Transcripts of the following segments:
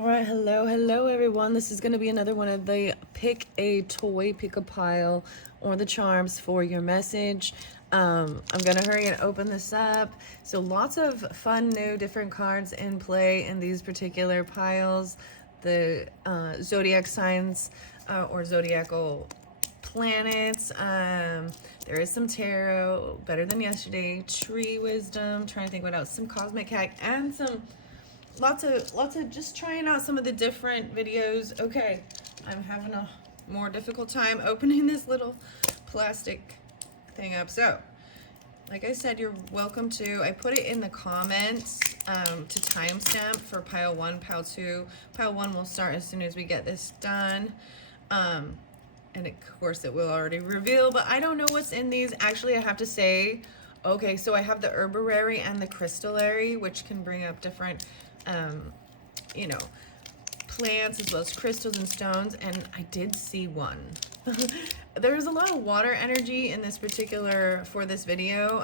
All right, hello everyone. This is going to be another one of the pick a pile or the charms for your message. I'm going to hurry and open this up. So lots of fun new different cards in play in these particular piles. The zodiac signs or zodiacal planets. There is some tarot, better than yesterday, tree wisdom, trying to think what else, some cosmic hack, and some lots of just trying out some of the different videos. Okay, I'm having a more difficult time opening this little plastic thing up. So like I said, you're welcome to, I put it in the comments to timestamp for pile 1, pile 2. Pile 1 will start as soon as we get this done. And of course it will already reveal, but I don't know what's in these. Actually, I have to say, okay, so I have the herbarary and the crystallary, which can bring up different you know, plants as well as crystals and stones, and I did see one. There's a lot of water energy in this particular, for this video.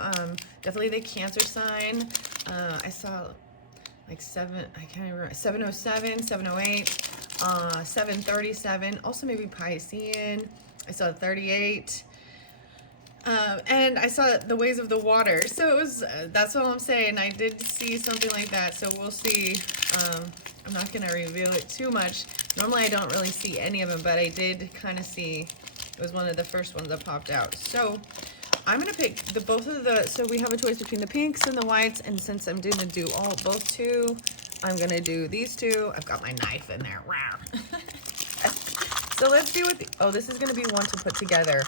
Definitely the Cancer sign. I saw like 707, 708, 737, also maybe Piscean. I saw 38. And I saw the ways of the water. So it was, that's all I'm saying. I did see something like that. So we'll see. I'm not going to reveal it too much. Normally I don't really see any of them, but I did kind of see, it was one of the first ones that popped out. So I'm going to pick the both of the, so we have a choice between the pinks and the whites. And since I'm going to do both two, I'm going to do these two. I've got my knife in there. So let's see what oh, this is going to be one to put together.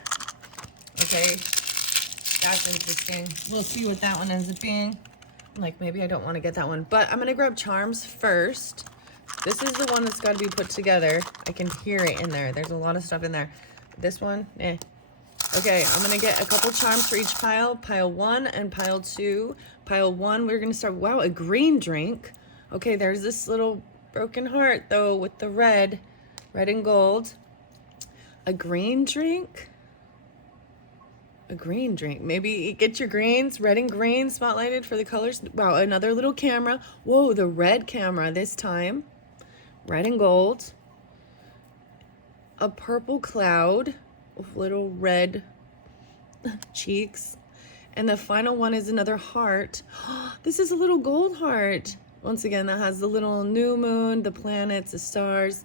Okay, that's interesting. We'll see what that one ends up being. Like, maybe I don't want to get that one, but I'm going to grab charms first. This is the one that's got to be put together. I can hear it in there. There's a lot of stuff in there. This one, eh. Okay, I'm going to get a couple charms for each pile. Pile 1 and pile 2. Pile 1, we're going to start, wow, a green drink. Okay, there's this little broken heart, though, with the red and gold. A green drink. A green drink. Maybe get your greens, red and green spotlighted for the colors. Wow, another little camera. Whoa, the red camera this time. Red and gold. A purple cloud with little red cheeks. And the final one is another heart. This is a little gold heart. Once again, that has the little new moon, the planets, the stars.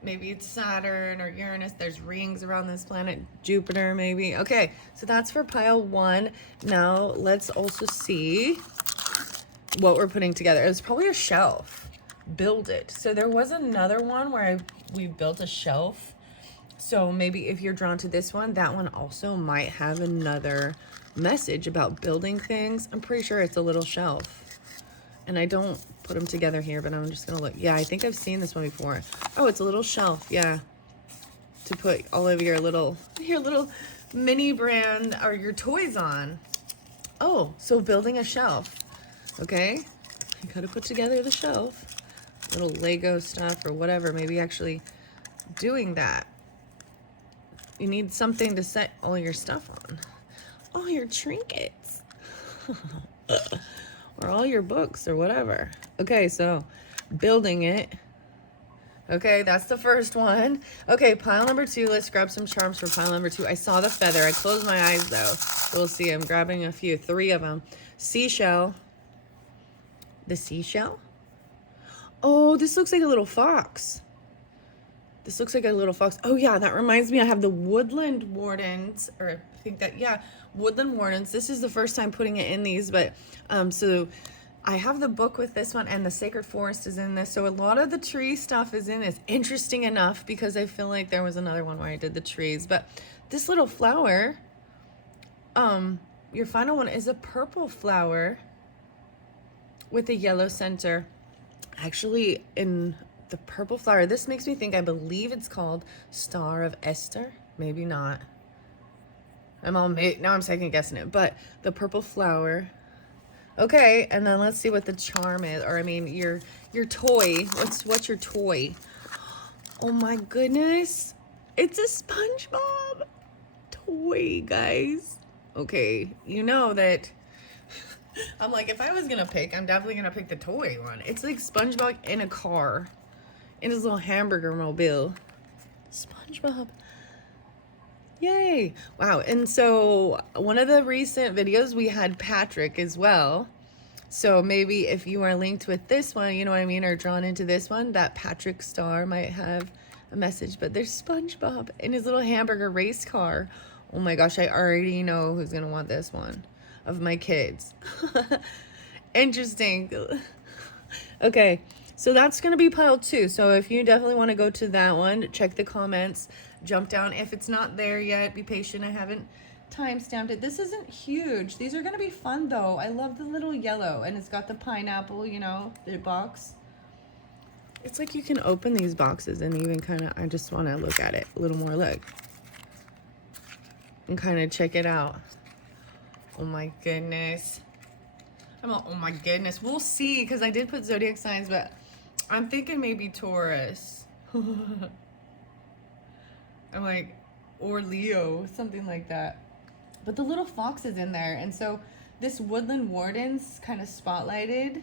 Maybe it's Saturn or Uranus. There's rings around this planet. Jupiter, maybe. Okay, so that's for pile 1. Now, let's also see what we're putting together. It's probably a shelf. Build it. So there was another one where we built a shelf. So maybe if you're drawn to this one, that one also might have another message about building things. I'm pretty sure it's a little shelf. And I don't put them together here, but I'm just gonna look. Yeah, I think I've seen this one before. Oh, it's a little shelf, yeah. To put all of your little mini brand or your toys on. Oh, so building a shelf. Okay, you gotta put together the shelf. Little Lego stuff or whatever, maybe actually doing that. You need something to set all your stuff on. All your trinkets. Or all your books or whatever. Okay, so building it. Okay, that's the first one. Okay, pile number 2. Let's grab some charms for pile number 2. I saw the feather. I closed my eyes though. We'll see. I'm grabbing a few. 3 of them. Seashell. The seashell? Oh, this looks like a little fox. This looks like a little fox. Oh yeah, that reminds me. I have the woodland wardens, or I think that, yeah, woodland wardens. This is the first time putting it in these, but so I have the book with this one, and the sacred forest is in this. So a lot of the tree stuff is in this. Interesting enough, because I feel like there was another one where I did the trees, but this little flower, your final one is a purple flower with a yellow center. Actually, in the purple flower, this makes me think, I believe it's called Star of Esther. Maybe not. Now I'm second guessing it, but the purple flower. Okay, and then let's see what the charm is, or I mean your toy. What's your toy? Oh my goodness, it's a SpongeBob toy, guys. Okay, you know that I'm like, if I was gonna pick, I'm definitely gonna pick the toy one. It's like SpongeBob in a car, in his little hamburger mobile. SpongeBob. Yay. Wow. And so one of the recent videos we had Patrick as well. So maybe if you are linked with this one, you know what I mean, or drawn into this one, that Patrick star might have a message. But there's SpongeBob in his little hamburger race car. Oh my gosh, I already know who's gonna want this one of my kids. Interesting. Okay, so that's gonna be pile 2. So if you definitely want to go to that one, check the comments, jump down. If it's not there yet, be patient. I haven't time stamped it. This isn't huge. These are gonna be fun though. I love the little yellow, and it's got the pineapple, you know, the box. It's like you can open these boxes and even kind of, I just want to look at it a little more, look, and kind of check it out. Oh my goodness. Oh my goodness. We'll see, because I did put zodiac signs, but I'm thinking maybe Taurus. I'm like, or Leo, something like that. But the little fox is in there. And so this Woodland Warden's kind of spotlighted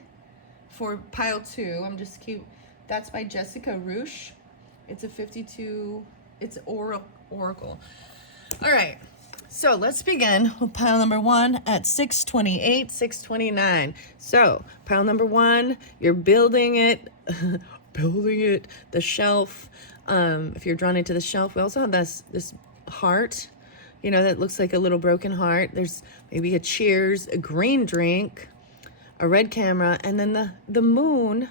for pile 2. I'm just keep, that's by Jessica Roosh. It's a 52, it's Oracle. All right. So let's begin with pile number 1 at 628, 629. So pile number 1, you're building it, the shelf. If you're drawn into the shelf, we also have this heart, you know, that looks like a little broken heart. There's maybe a cheers, a green drink, a red camera, and then the moon,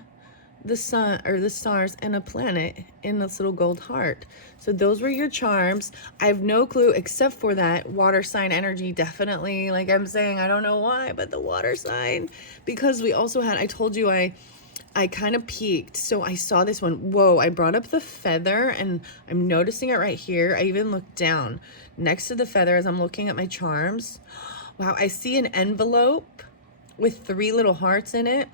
the sun, or the stars, and a planet in this little gold heart. So those were your charms. I have no clue except for that water sign energy, definitely. Like I'm saying, I don't know why, but the water sign, because we also had, I told you I kind of peeked. So I saw this one. Whoa, I brought up the feather and I'm noticing it right here. I even looked down next to the feather as I'm looking at my charms. Wow, I see an envelope with 3 little hearts in it.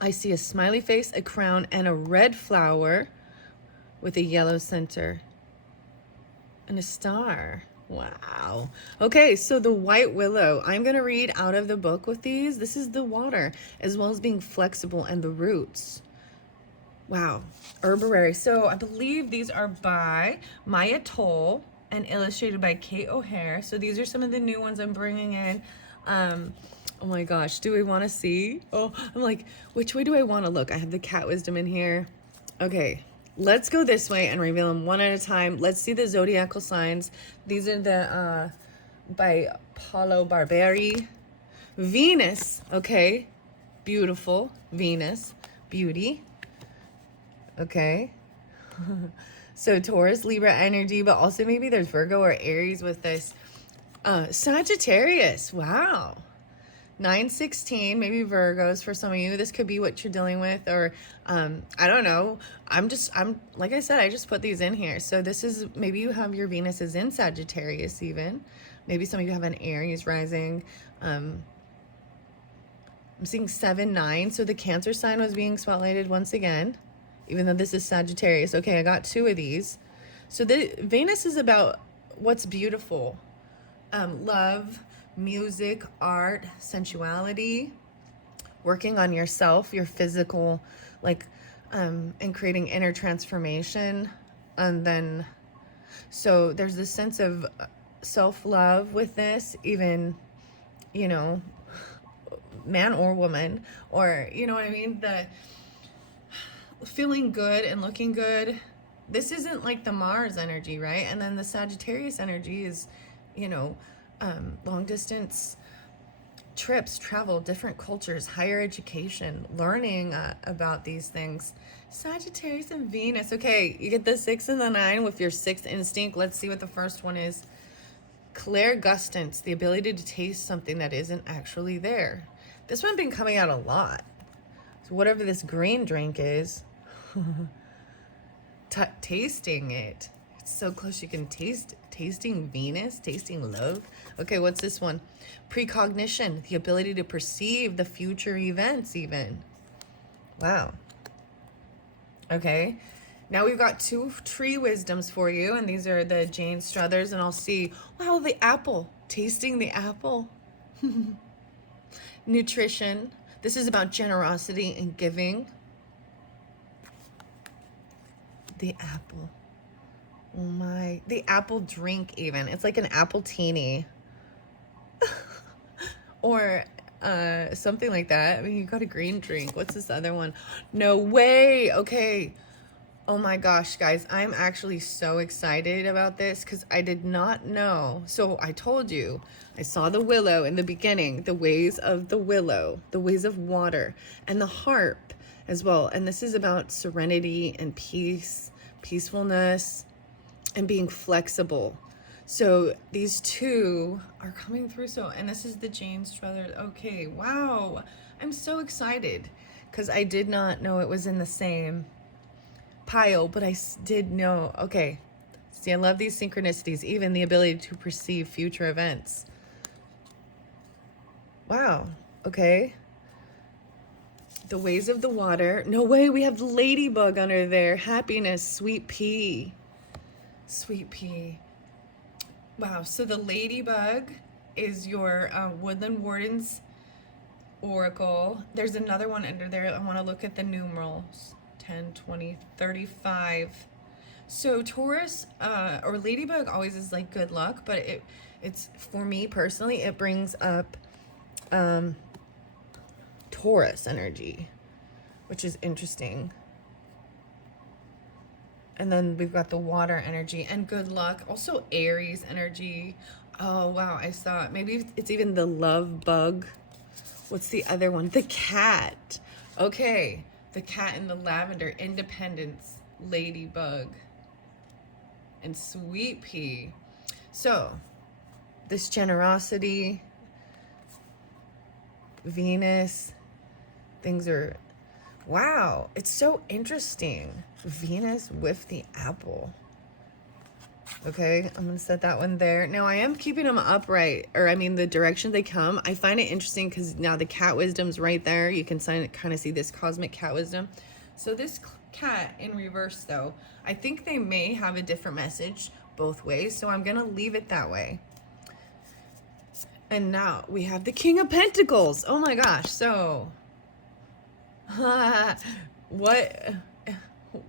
I see a smiley face, a crown, and a red flower with a yellow center and a star. Wow. Okay, so the white willow. I'm going to read out of the book with these. This is the water, as well as being flexible, and the roots. Wow. Herbarary. So I believe these are by Maya Toll and illustrated by Kate O'Hare. So these are some of the new ones I'm bringing in. Oh my gosh, do we want to see? Oh, I'm like, which way do I want to look? I have the cat wisdom in here. Okay, let's go this way and reveal them one at a time. Let's see the zodiacal signs. These are the by Paulo Barberi. Venus, okay, beautiful. Venus, beauty. Okay. So Taurus, Libra energy, but also maybe there's Virgo or Aries with this. Sagittarius, wow. 916, maybe Virgos for some of you. This could be what you're dealing with, or I don't know. I'm like I said, I just put these in here. So this is, maybe you have your Venus is in Sagittarius even. Maybe some of you have an Aries rising. I'm seeing 7-9. So the Cancer sign was being spotlighted once again, even though this is Sagittarius. Okay, I got 2 of these. So the Venus is about what's beautiful, love, music, art, sensuality, working on yourself, your physical, like, and creating inner transformation. And then, so there's this sense of self-love with this, even, you know, man or woman, or, you know what I mean? The feeling good and looking good. This isn't like the Mars energy, right? And then the Sagittarius energy is, you know, long distance trips, travel, different cultures, higher education, learning about these things. Sagittarius and Venus. Okay, you get the 6 and the 9 with your 6th instinct. Let's see what the first one is. Clairgustance, the ability to taste something that isn't actually there. This one been coming out a lot. So whatever this green drink is, tasting it. It's so close you can taste it. Tasting Venus, tasting love. Okay, what's this one? Precognition, the ability to perceive the future events even. Wow. Okay, now we've got 2 tree wisdoms for you, and these are the Jane Struthers, and I'll see, wow, the apple. Tasting the apple. nutrition. This is about generosity and giving. The apple. Oh my, the apple drink even. It's like an apple teeny. Or something like that. I mean, you got a green drink. What's this other one? No way. Okay. Oh my gosh, guys. I'm actually so excited about this because I did not know. So I told you, I saw the willow in the beginning, the ways of the willow, the ways of water, and the harp as well. And this is about serenity and peace, peacefulness, and being flexible. So these two are coming through. So, and this is the Jane Struthers. Okay, wow. I'm so excited because I did not know it was in the same pile, but I did know. Okay, see, I love these synchronicities, even the ability to perceive future events. Wow, okay. The ways of the water. No way, we have ladybug under there. Happiness, sweet pea. Sweet pea. Wow, so the ladybug is your Woodland Warden's oracle. There's another one under there. I want to look at the numerals. 10, 20, 35. So Taurus or ladybug always is like good luck, but it's for me personally, it brings up Taurus energy, which is interesting. And then we've got the water energy and good luck. Also Aries energy. Oh, wow. I saw it. Maybe it's even the love bug. What's the other one? The cat. Okay. The cat and the lavender. Independence. Ladybug. And sweet pea. So, this generosity. Venus. Things are... Wow. It's so interesting. Venus with the apple. Okay, I'm gonna set that one there. Now I am keeping them upright, or I mean the direction they come. I find it interesting because now the cat wisdom's right there. You can kind of see this cosmic cat wisdom. So this cat in reverse though, I think they may have a different message both ways. So I'm gonna leave it that way. And now we have the King of Pentacles. Oh my gosh, so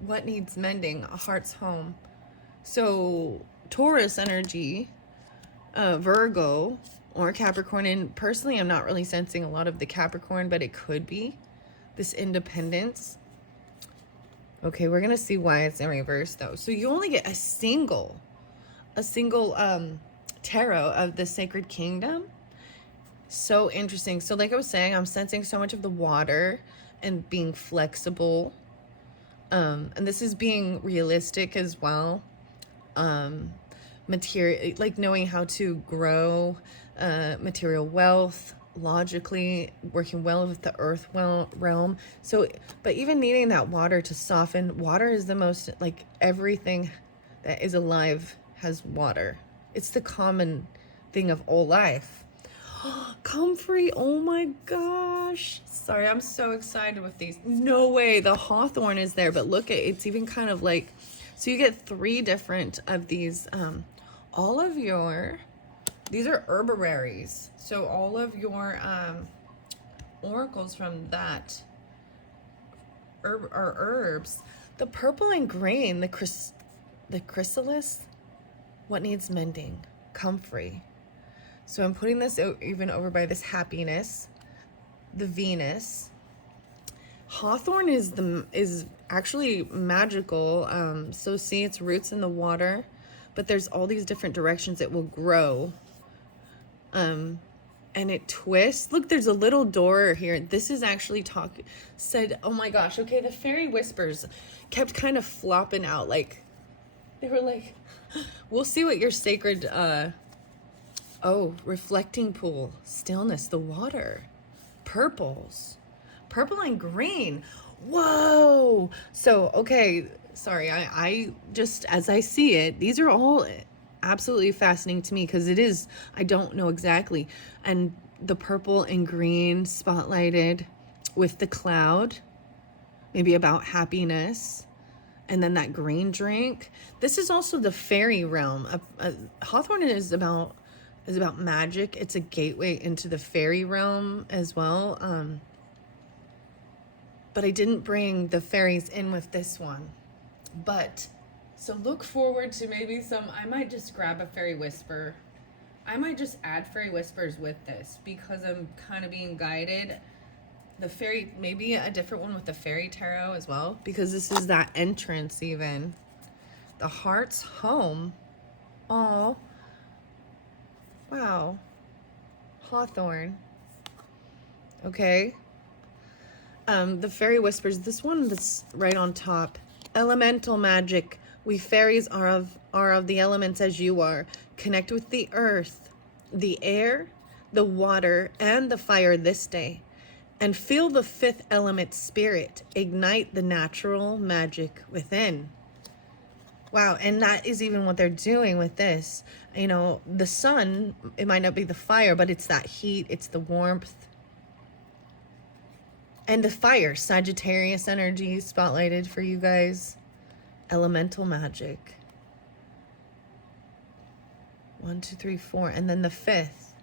what needs mending? A heart's home. So Taurus energy, Virgo or Capricorn, and personally I'm not really sensing a lot of the Capricorn, but it could be this independence. Okay, we're gonna see why it's in reverse though. So you only get a single tarot of the Sacred Kingdom. So interesting. So like I was saying, I'm sensing so much of the water and being flexible. And this is being realistic as well. Material, like knowing how to grow material wealth logically, working well with the earth realm. So, but even needing that water to soften. Water is the most, like everything that is alive has water. It's the common thing of all life. Comfrey, oh my gosh. Sorry, I'm so excited with these. No way, the hawthorn is there, but look at it's even kind of like, so you get 3 different of these, all of your, these are herbararies. So all of your oracles from that herb are herbs. The purple and green, the chrysalis, what needs mending? Comfrey. So I'm putting this even over by this happiness, the Venus. Hawthorn is actually magical. So see its roots in the water, but there's all these different directions it will grow. And it twists. Look, there's a little door here. This is actually said, oh my gosh. Okay, the fairy whispers kept kind of flopping out. Like, they were like, we'll see what your sacred, reflecting pool, stillness, the water, purples, purple and green. Whoa. So, okay, sorry. I just, as I see it, these are all absolutely fascinating to me because it is, I don't know exactly. And the purple and green spotlighted with the cloud, maybe about happiness. And then that green drink. This is also the fairy realm. Hawthorn is about is about magic. It's a gateway into the fairy realm as well. But I didn't bring the fairies in with this one. But, so look forward to maybe some, I might just grab a fairy whisper. I might just add fairy whispers with this because I'm kind of being guided. The fairy, maybe a different one with the fairy tarot as well, because this is that entrance even. The heart's home. Oh, wow. Hawthorn. Okay. The fairy whispers, this one that's right on top. Elemental magic. We fairies are of the elements as you are. Connect with the earth, the air, the water, and the fire this day. And feel the fifth element spirit. Ignite the natural magic within. Wow, and that is even what they're doing with this. You know, the sun, it might not be the fire, but it's that heat, it's the warmth. And the fire, Sagittarius energy spotlighted for you guys. Elemental magic. 1, 2, 3, 4. And then the fifth.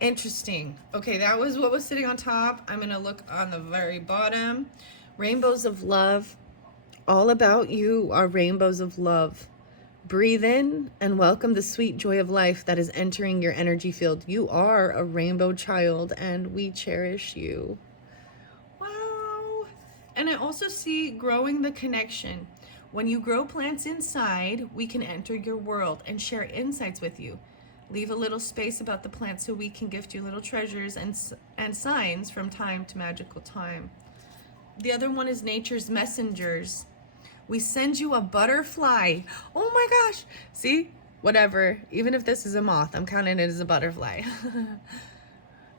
Interesting. Okay, that was what was sitting on top. I'm going to look on the very bottom. Rainbows of love. All about you are rainbows of love. Breathe in and welcome the sweet joy of life that is entering your energy field. You are a rainbow child and we cherish you. And I also see growing the connection. When you grow plants inside, we can enter your world and share insights with you. Leave a little space about the plant so we can gift you little treasures and signs from time to magical time. The other one is nature's messengers. We send you a butterfly. Oh my gosh. See? Whatever. Even if this is a moth, I'm counting it as a butterfly.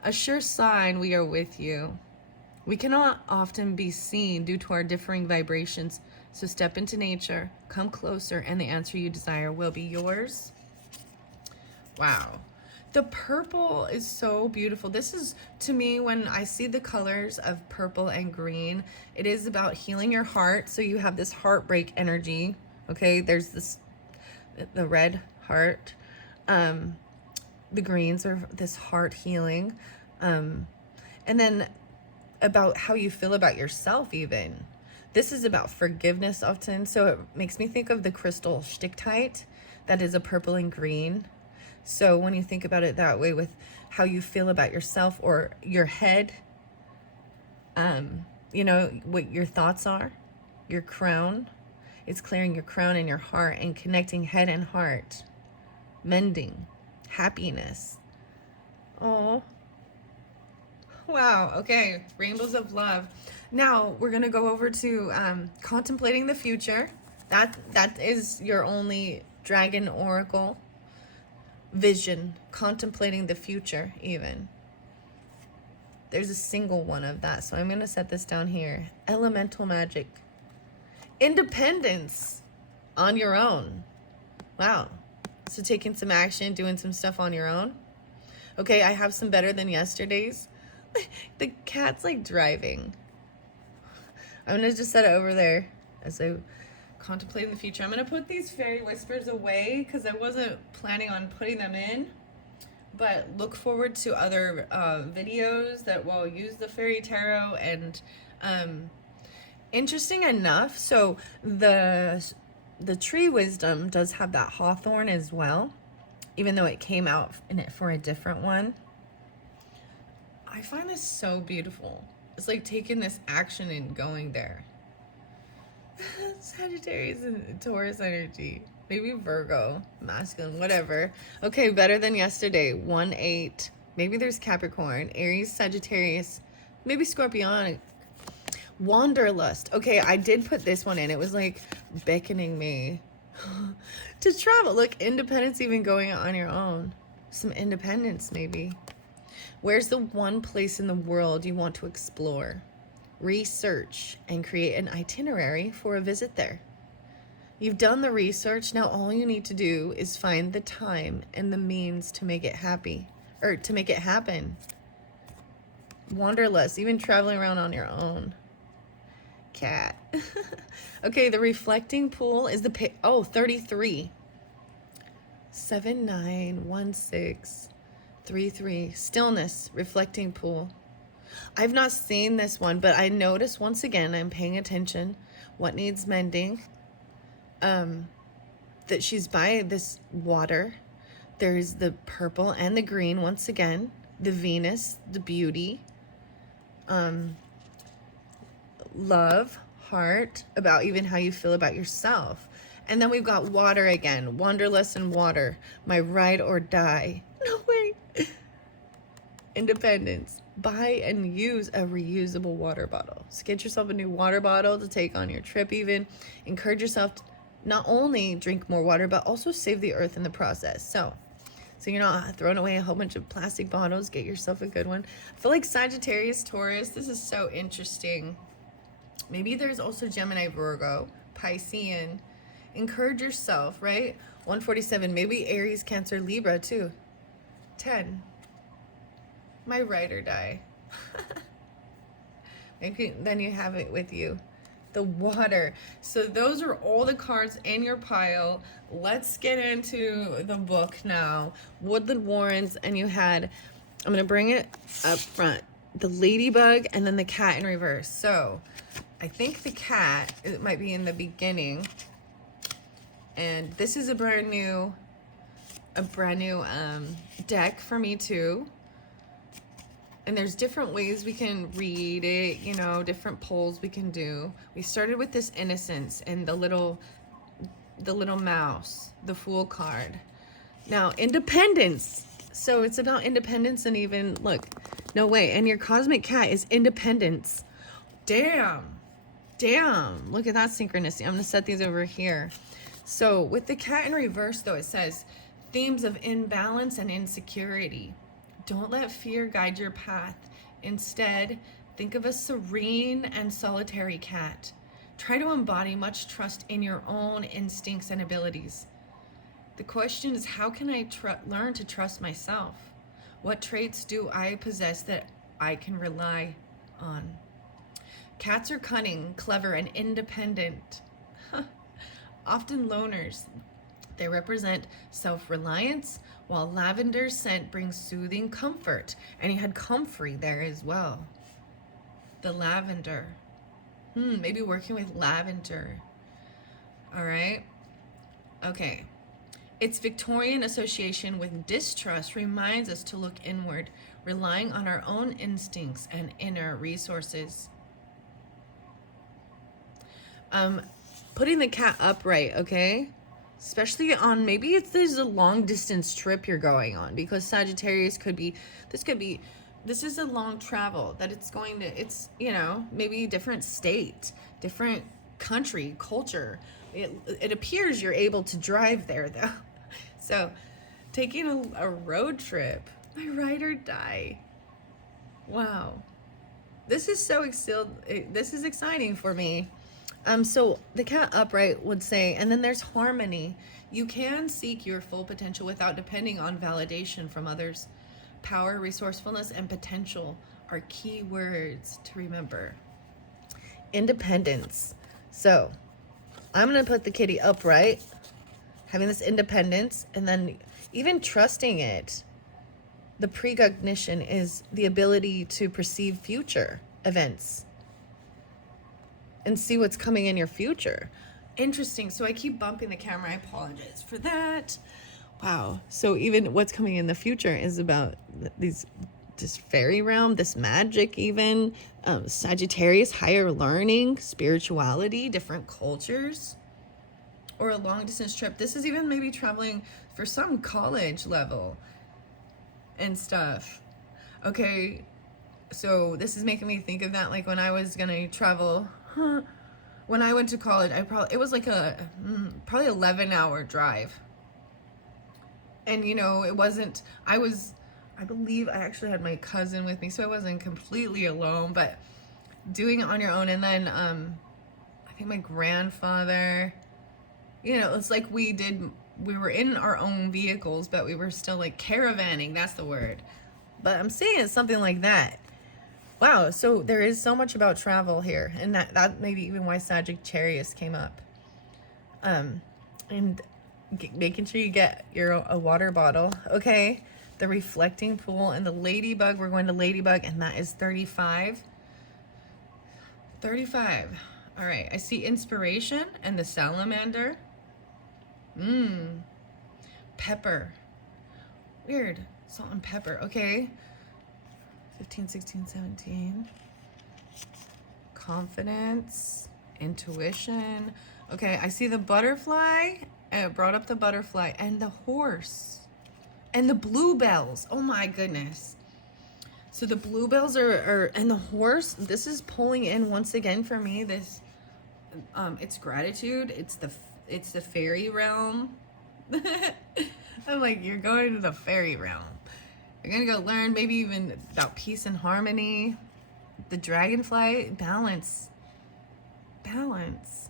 A sure sign we are with you. We cannot often be seen due to our differing vibrations, so step into nature, come closer, and the answer you desire will be yours. Wow. The purple is so beautiful. This is, to me, when I see the colors of purple and green, it is about healing your heart. So you have this heartbreak energy, okay? There's this, the red heart. The greens are this heart healing. And then about how you feel about yourself even. This is about forgiveness often. So it makes me think of the crystal Sticktite that is a purple and green. So when you think about it that way with how you feel about yourself or your head, you know, what your thoughts are, your crown, it's clearing your crown and your heart and connecting head and heart, mending, happiness. Oh, wow. Okay. Rainbows of love. Now we're going to go over to contemplating the future. That is your only dragon oracle vision, contemplating the future even. There's a single one of that. So I'm going to set this down here. Elemental magic. Independence on your own. Wow. So taking some action, doing some stuff on your own. Okay, I have some better than yesterday's. The cat's like driving. I'm going to just set it over there as I contemplate the future. I'm going to put these fairy whispers away because I wasn't planning on putting them in. But look forward to other videos that will use the fairy tarot. And interesting enough, so the tree wisdom does have that hawthorn as well, even though it came out in it for a different one. I find this so beautiful. It's like taking this action and going there. Sagittarius and Taurus energy. Maybe Virgo, masculine, whatever. Okay, better than yesterday. 1-8. Maybe there's Capricorn, Aries, Sagittarius, maybe Scorpionic. Wanderlust. Okay, I did put this one in. It was like beckoning me to travel. Look, independence, even going on your own. Some independence, maybe. Where's the one place in the world you want to explore? Research and create an itinerary for a visit there. You've done the research. Now all you need to do is find the time and the means to make it happy, or to make it happen. Wanderlust, even traveling around on your own. Cat. Okay, the reflecting pool is the 33. 791633. Stillness, reflecting pool. I've not seen this one, but I noticed once again, I'm paying attention. What needs mending? That she's by this water. There's the purple and the green once again. The Venus, the beauty. Love, heart, about even how you feel about yourself. And then we've got water again. Wanderlust and water. My ride or die. No way. Independence. Buy and use a reusable water bottle. So get yourself a new water bottle to take on your trip even. Encourage yourself to not only drink more water, but also save the earth in the process. So you're not throwing away a whole bunch of plastic bottles. Get yourself a good one. I feel like Sagittarius, Taurus, this is so interesting. Maybe there's also Gemini, Virgo, Piscean. Encourage yourself, right? 147, maybe Aries, Cancer, Libra too. 10. My ride or die. Maybe then you have it with you. The water. So those are all the cards in your pile. Let's get into the book now. Woodland Warrens, and you had, I'm going to bring it up front, the ladybug and then the cat in reverse. So I think the cat, it might be in the beginning. And this is a brand new deck for me too. And there's different ways we can read it, you know, different polls we can do. We started with this innocence and the little mouse, the Fool card. Now, independence. So it's about independence, and even, look, no way. And your cosmic cat is independence. Damn. Look at that synchronicity. I'm going to set these over here. So with the cat in reverse, though, it says themes of imbalance and insecurity. Don't let fear guide your path. Instead, think of a serene and solitary cat. Try to embody much trust in your own instincts and abilities. The question is, how can I learn to trust myself? What traits do I possess that I can rely on? Cats are cunning, clever, and independent. Often loners. They represent self-reliance, while lavender scent brings soothing comfort. And you had comfrey there as well. The lavender. Maybe working with lavender. All right. Okay. Its Victorian association with distrust reminds us to look inward, relying on our own instincts and inner resources. Putting the cat upright, okay? Especially on, maybe there's a long distance trip you're going on, because Sagittarius this is a long travel that it's, you know, maybe different state, different country, culture. It appears you're able to drive there though. So taking a road trip, my ride or die. Wow. This is this is exciting for me. So the cat upright would say, and then there's harmony. You can seek your full potential without depending on validation from others. Power, resourcefulness, and potential are key words to remember. Independence. So I'm going to put the kitty upright, having this independence, and then even trusting it. The precognition is the ability to perceive future events and see what's coming in your future. Interesting. So I keep bumping the camera. I apologize for that. Wow. So even what's coming in the future is about this fairy realm, this magic even, Sagittarius, higher learning, spirituality, different cultures, or a long distance trip. This is even maybe traveling for some college level and stuff. Okay. So this is making me think of that, like when I was going to travel, when I went to college, it was like a probably 11-hour drive. And you know, it wasn't, I believe I actually had my cousin with me, so I wasn't completely alone, but doing it on your own. And then I think my grandfather, you know, it's like we were in our own vehicles, but we were still like caravanning, that's the word. But I'm saying it's something like that. Wow, so there is so much about travel here, and that maybe even why Sagittarius came up. And making sure you get a water bottle. Okay, the reflecting pool and the ladybug. We're going to ladybug, and that is 35. 35. All right, I see inspiration and the salamander. Pepper. Weird. Salt and pepper. Okay. 15, 16, 17. Confidence. Intuition. Okay, I see the butterfly. And it brought up the butterfly and the horse. And the bluebells. Oh my goodness. So the bluebells are and the horse, this is pulling in once again for me this it's gratitude, it's the fairy realm. I'm like, you're going to the fairy realm. You're gonna go learn maybe even about peace and harmony. The dragonfly, balance. Balance.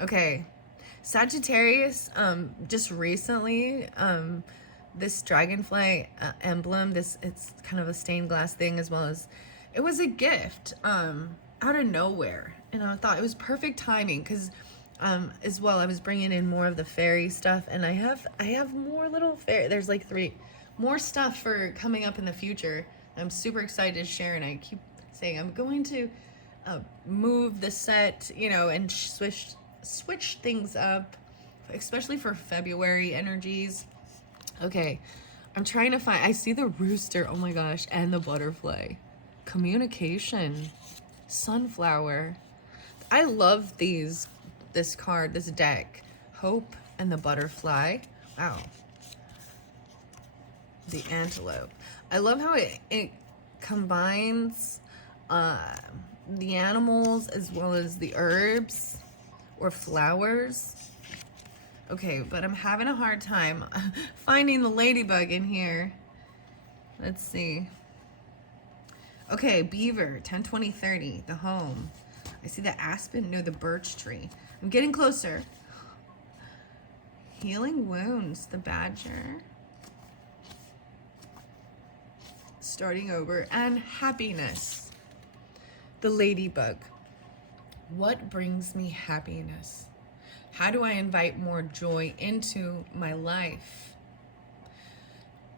Okay. Sagittarius, just recently, this dragonfly emblem, it's kind of a stained glass thing, as well as it was a gift out of nowhere, and I thought it was perfect timing because as well I was bringing in more of the fairy stuff, and I have more little fairy. There's like 3 more stuff for coming up in the future. I'm super excited to share, and I keep saying I'm going to move the set, and switch things up, especially for February energies. Okay, I'm trying to find, I see the rooster, oh my gosh, and the butterfly. Communication, sunflower. I love this card, this deck. Hope and the butterfly. Wow. The antelope. I love how it combines the animals as well as the herbs or flowers. Okay, but I'm having a hard time finding the ladybug in here. Let's see. Okay, beaver, 10, 20, 30, the home. I see the aspen, no, the birch tree. I'm getting closer. Healing wounds, the badger. Starting over, and happiness. The ladybug. What brings me happiness? How do I invite more joy into my life?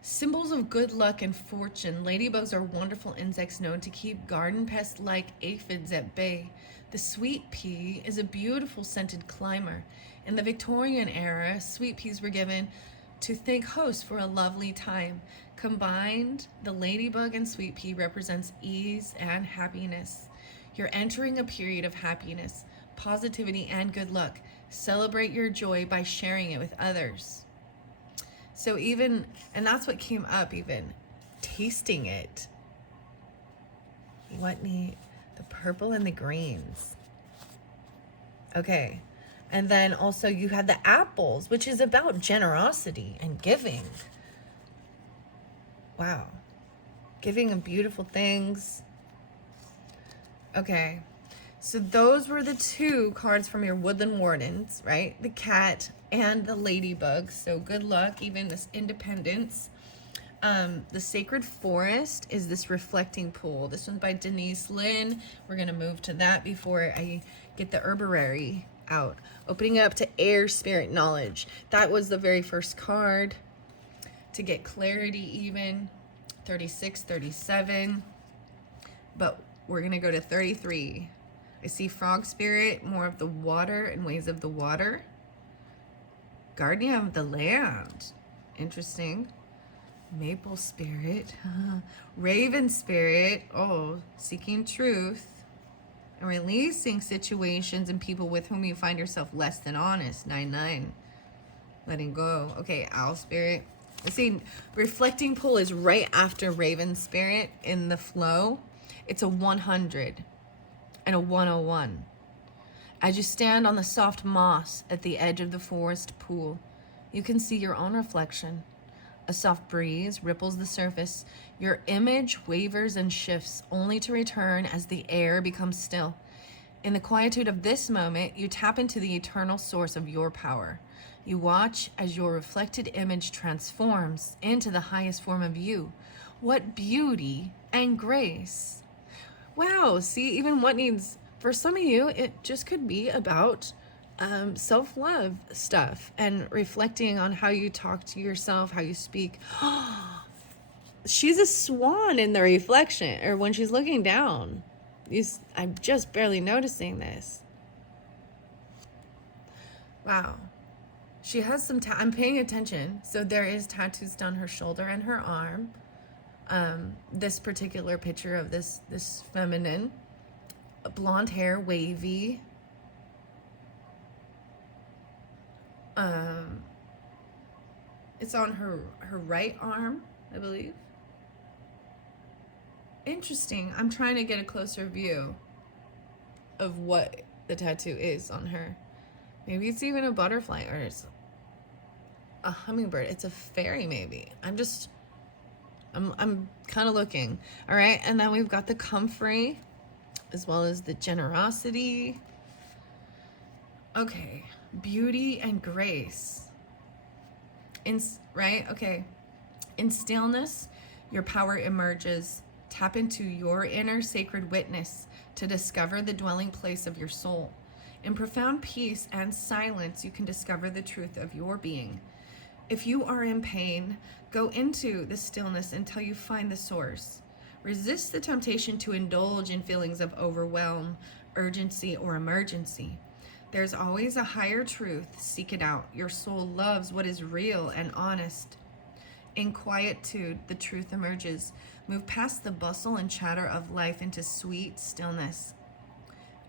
Symbols of good luck and fortune. Ladybugs are wonderful insects known to keep garden pests like aphids at bay. The sweet pea is a beautiful scented climber. In the Victorian era, sweet peas were given to thank hosts for a lovely time. Combined, the ladybug and sweet pea represents ease and happiness. You're entering a period of happiness, positivity, and good luck. Celebrate your joy by sharing it with others. So even, and that's what came up, even tasting it. What neat. The purple and the greens. Okay. And then also you had the apples, which is about generosity and giving. Wow. Giving of beautiful things. Okay. So those were the 2 cards from your Woodland Wardens, right? The cat and the ladybug. So good luck, even this independence. The Sacred Forest is this reflecting pool. This one's by Denise Lynn. We're going to move to that before I get the herbarary out. Opening up to air, spirit, knowledge. That was the very first card. To get clarity even. 36, 37. But we're going to go to 33. I see frog spirit, more of the water and ways of the water. Guardian of the land. Interesting. Maple spirit. Raven spirit. Oh, seeking truth. And releasing situations and people with whom you find yourself less than honest. 9-9. Letting go. Okay, owl spirit. I see reflecting pool is right after Raven spirit in the flow. It's a 100. And a 101. As you stand on the soft moss at the edge of the forest pool, you can see your own reflection. A soft breeze ripples the surface. Your image wavers and shifts, only to return as the air becomes still. In the quietude of this moment, you tap into the eternal source of your power. You watch as your reflected image transforms into the highest form of you. What beauty and grace. Wow, see, even what needs, for some of you, it just could be about self-love stuff and reflecting on how you talk to yourself, how you speak. She's a swan in the reflection, or when she's looking down. I'm just barely noticing this. Wow. She has some, I'm paying attention. So there is tattoos down her shoulder and her arm. This particular picture of this feminine, blonde hair, wavy. It's on her right arm, I believe. Interesting. I'm trying to get a closer view of what the tattoo is on her. Maybe it's even a butterfly, or it's a hummingbird. It's a fairy, maybe. I'm kind of looking. All right, and then we've got the comfrey, as well as the generosity. Okay, beauty and grace. Right? Okay. In stillness, your power emerges. Tap into your inner sacred witness to discover the dwelling place of your soul. In profound peace and silence, you can discover the truth of your being. If you are in pain, go into the stillness until you find the source. Resist the temptation to indulge in feelings of overwhelm, urgency, or emergency. There's always a higher truth. Seek it out. Your soul loves what is real and honest. In quietude, the truth emerges. Move past the bustle and chatter of life into sweet stillness.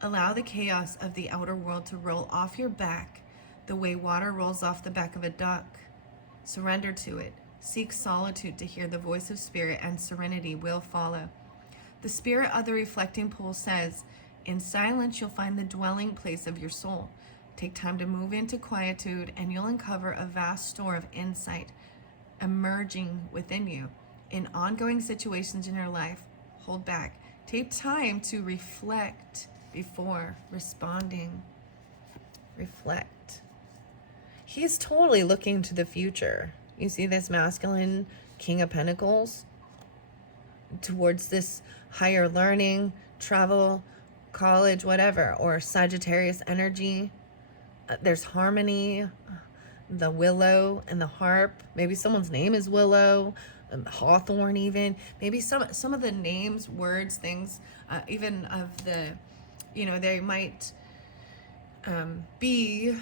Allow the chaos of the outer world to roll off your back, the way water rolls off the back of a duck. Surrender to it. Seek solitude to hear the voice of spirit, and serenity will follow. The spirit of the reflecting pool says, in silence, you'll find the dwelling place of your soul. Take time to move into quietude, and you'll uncover a vast store of insight emerging within you. In ongoing situations in your life, hold back. Take time to reflect before responding. Reflect. He's totally looking to the future. You see this masculine King of Pentacles towards this higher learning, travel, college, whatever, or Sagittarius energy. There's harmony, the willow and the harp. Maybe someone's name is Willow, Hawthorn even. Maybe some of the names, words, things, even of the, they might be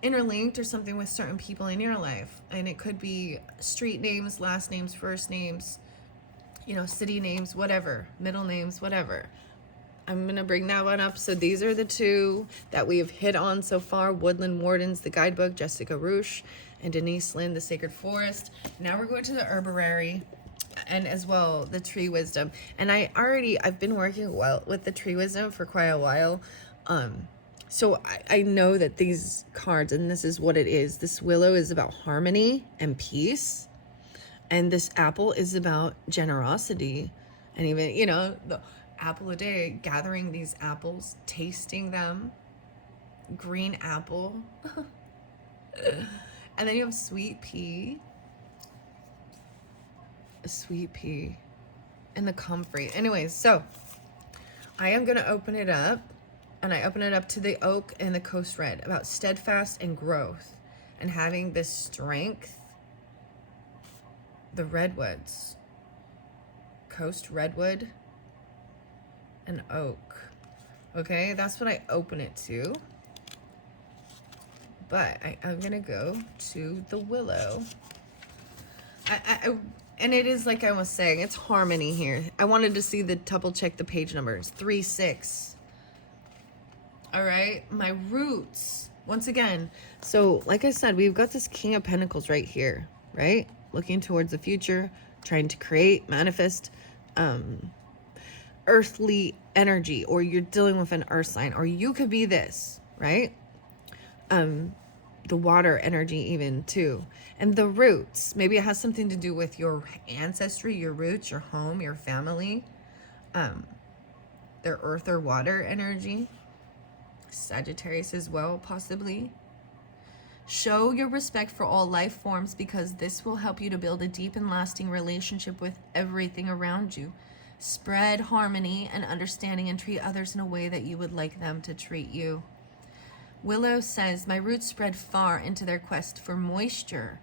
interlinked or something with certain people in your life. And it could be street names, last names, first names, city names, whatever, middle names, whatever. I'm going to bring that one up. So these are the two that we have hit on so far. Woodland Wardens, the guidebook, Jessica Roosh, and Denise Lynn, the Sacred Forest. Now we're going to the Herbarary, and as well, the Tree Wisdom. And I've been working with the Tree Wisdom for quite a while. So I know that these cards, and this is what it is. This willow is about harmony and peace. And this apple is about generosity. And even, the apple a day, gathering these apples, tasting them. Green apple. And then you have sweet pea. A sweet pea. And the comfrey. Anyways, so I am going to open it up. And I open it up to the oak and the coast red, about steadfast and growth and having this strength. The redwoods, coast redwood and oak. Okay, that's what I open it to. But I'm gonna go to the willow. And it is like I was saying, it's harmony here. I wanted to see double check the page numbers. 3, 6. All right, my roots, once again. So like I said, we've got this King of Pentacles right here, right? Looking towards the future, trying to create, manifest earthly energy, or you're dealing with an earth sign, or you could be this, right? The water energy even too. And the roots, maybe it has something to do with your ancestry, your roots, your home, your family, their earth or water energy. Sagittarius as well, possibly. Show your respect for all life forms, because this will help you to build a deep and lasting relationship with everything around you. Spread harmony and understanding and treat others in a way that you would like them to treat you. Willow says, my roots spread far into their quest for moisture.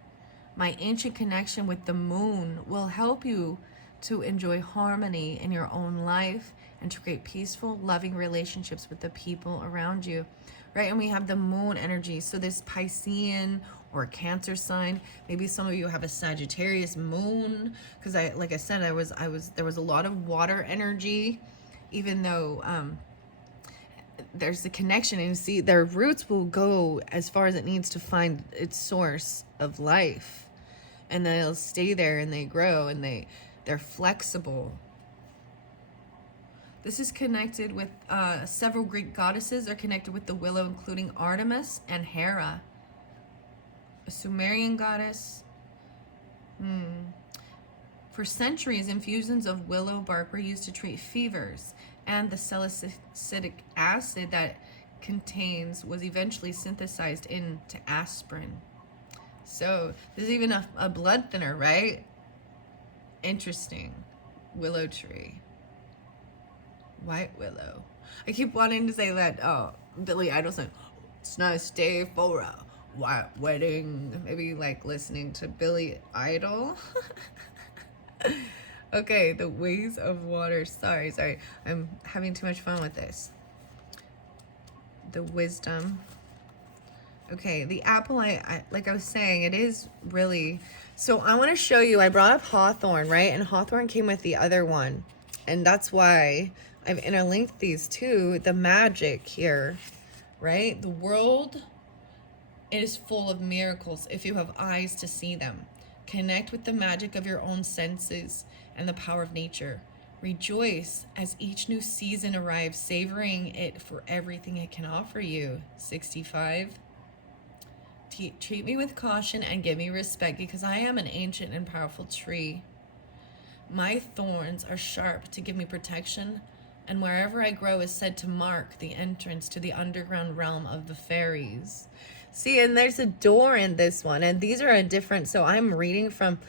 My ancient connection with the moon will help you to enjoy harmony in your own life and to create peaceful, loving relationships with the people around you. Right? And we have the moon energy. So this Piscean or Cancer sign, maybe some of you have a Sagittarius moon, because like I said, there was a lot of water energy, even though there's the connection, and you see their roots will go as far as it needs to find its source of life, and they'll stay there and they grow and they're flexible. This is connected with several Greek goddesses are connected with the willow, including Artemis and Hera, a Sumerian goddess. For centuries, infusions of willow bark were used to treat fevers, and the salicylic acid that contains was eventually synthesized into aspirin. So there's even a blood thinner, right? Interesting. Willow tree. White willow. I keep wanting to say that, Billy Idol said, it's a nice day for a white wedding. Maybe like listening to Billy Idol. Okay, the ways of water. Sorry. I'm having too much fun with this. The wisdom. Okay, the apple, I like I was saying, it is really... So I want to show you, I brought up hawthorn, right? And hawthorn came with the other one. And that's why I've interlinked these two. The magic here, right? The world is full of miracles if you have eyes to see them. Connect with the magic of your own senses and the power of nature. Rejoice as each new season arrives, savoring it for everything it can offer you. 65. Treat me with caution and give me respect, because I am an ancient and powerful tree. My thorns are sharp to give me protection, and wherever I grow is said to mark the entrance to the underground realm of the fairies. See, and there's a door in this one, and these are a different, so I'm reading from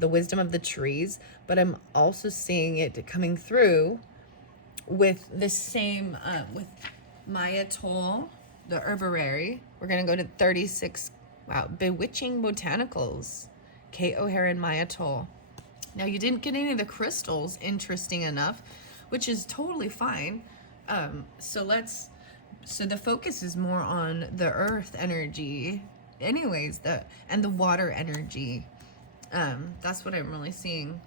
the wisdom of the trees, but I'm also seeing it coming through with the same, with Maya Toll, the herbarary. We're going to go to 36, wow, Bewitching Botanicals, Kate O'Hare and Maya Toll. Now, you didn't get any of the crystals, interesting enough, which is totally fine. So the focus is more on the earth energy anyways, and the water energy. That's what I'm really seeing.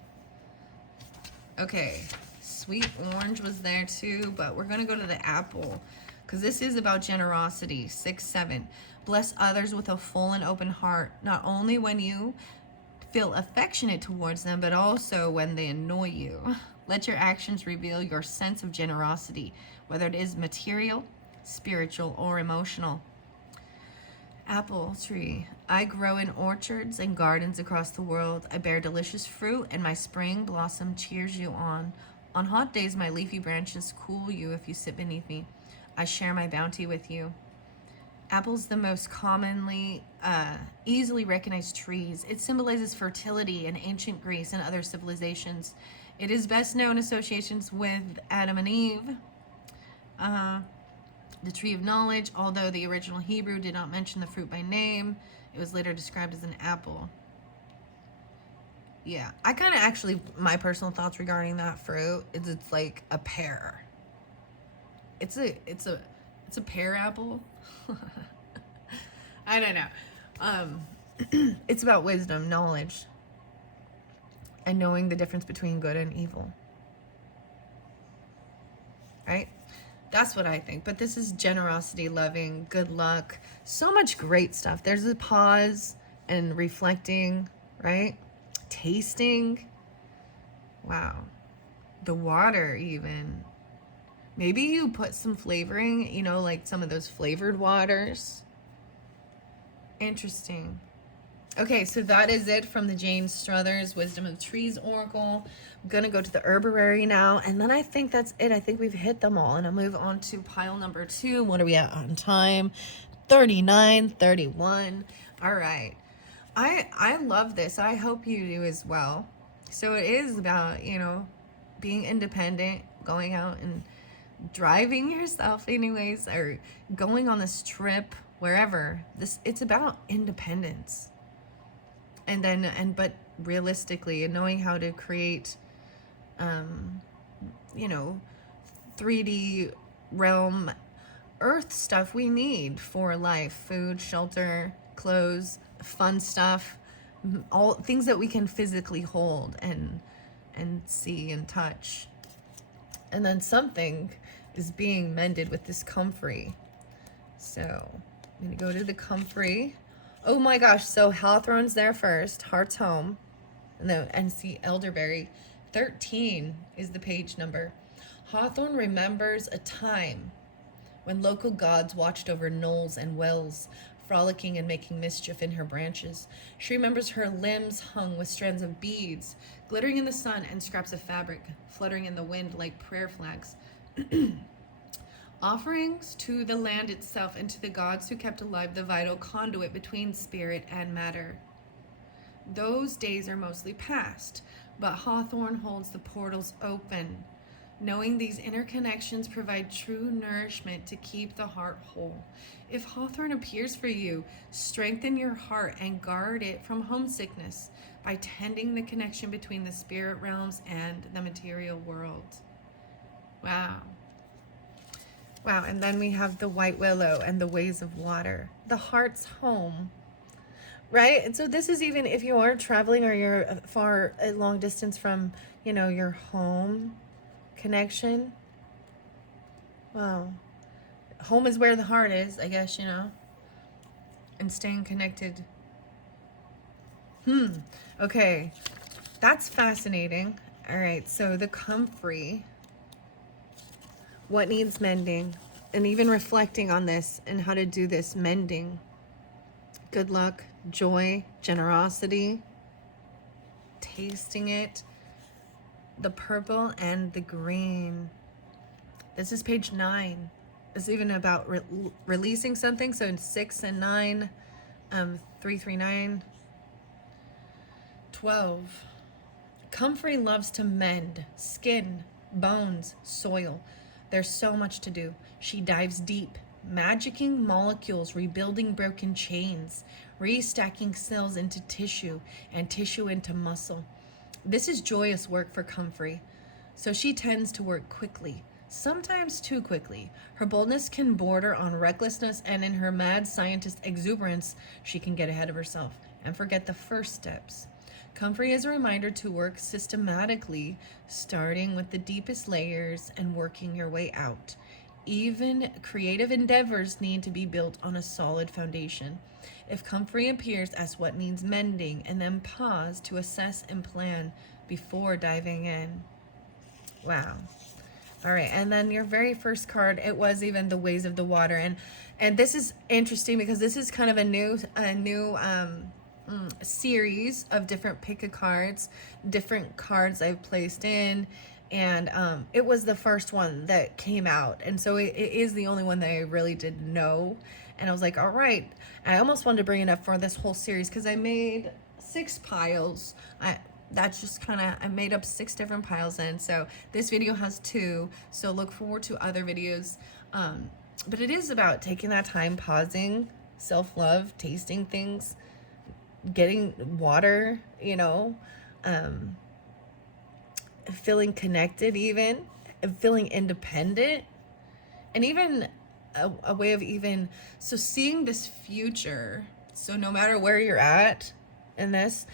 Okay, sweet orange was there too, but we're going to go to the apple, because this is about generosity. 6-7. Bless others with a full and open heart, not only when you feel affectionate towards them, but also when they annoy you. Let your actions reveal your sense of generosity, whether it is material, spiritual, or emotional. Apple tree. I grow in orchards and gardens across the world. I bear delicious fruit, and my spring blossom cheers you on. On hot days, my leafy branches cool you if you sit beneath me. I share my bounty with you. Apple's the most commonly, easily recognized trees. It symbolizes fertility in ancient Greece and other civilizations. It is best known associations with Adam and Eve. The tree of knowledge, although the original Hebrew did not mention the fruit by name, it was later described as an apple. Yeah, I kind of actually, my personal thoughts regarding that fruit is it's like a pear. It's a pear apple. I don't know. It's about wisdom, knowledge, and knowing the difference between good and evil. Right? That's what I think. But this is generosity, loving, good luck. So much great stuff. There's a pause and reflecting, right? Tasting. Wow. The water even. Maybe you put some flavoring, you know, like some of those flavored waters. Interesting. Okay, so that is it from the James Struthers Wisdom of Trees Oracle. I'm going to go to the herbarary now, and then I think that's it. I think we've hit them all, and I'll move on to pile number 2. What are we at on time? 39, 31. All right. I love this. I hope you do as well. So it is about, you know, being independent, going out and driving yourself anyways, or going on this trip, wherever. It's about independence. But realistically, and knowing how to create, you know, 3D realm earth stuff we need for life: food, shelter, clothes, fun stuff, all things that we can physically hold and see and touch. And then something is being mended with this comfrey. So I'm gonna go to the comfrey. Oh my gosh, so Hawthorne's there first, Heart's Home, and see elderberry. 13 is the page number. Hawthorne remembers a time when local gods watched over knolls and wells, frolicking and making mischief in her branches. She remembers her limbs hung with strands of beads, glittering in the sun, and scraps of fabric, fluttering in the wind like prayer flags. Offerings to the land itself and to the gods who kept alive the vital conduit between spirit and matter. Those days are mostly past, but Hawthorne holds the portals open, knowing these interconnections provide true nourishment to keep the heart whole. If Hawthorne appears for you, strengthen your heart and guard it from homesickness by tending the connection between the spirit realms and the material world. Wow. Wow, and then we have the white willow and the ways of water, the heart's home, right? And so this is even if you are traveling or you're far, a long distance from, you know, your home connection. Wow. Home is where the heart is, I guess, you know, and staying connected. Okay, that's fascinating. All right, so the comfrey. What needs mending, and even reflecting on this and how to do this mending. Good luck, joy, generosity, tasting it, the purple and the green. This is page 9. It's even about releasing something. So in 6 and 9, 3, 3, 9, 12. Comfrey loves to mend skin, bones, soil. There's so much to do. She dives deep, magicking molecules, rebuilding broken chains, restacking cells into tissue and tissue into muscle. This is joyous work for Comfrey, so she tends to work quickly, sometimes too quickly. Her boldness can border on recklessness, and in her mad scientist exuberance, she can get ahead of herself and forget the first steps. Comfrey is a reminder to work systematically, starting with the deepest layers and working your way out. Even creative endeavors need to be built on a solid foundation. If Comfrey appears as what needs mending, and then pause to assess and plan before diving in. Wow. All right, and then your very first card, it was even the ways of the water, and this is interesting because this is kind of a new series of different pick a cards, different cards I've placed in, and it was the first one that came out, and so it is the only one that I really did know. And I was like, all right. And I almost wanted to bring it up for this whole series because I made 6 piles. That's just kind of, I made up 6 different piles, and so this video has 2, so look forward to other videos. But it is about taking that time, pausing, self-love, tasting things, getting water, you know, feeling connected, even feeling independent, and even a way of even, so seeing this future. So no matter where you're at in this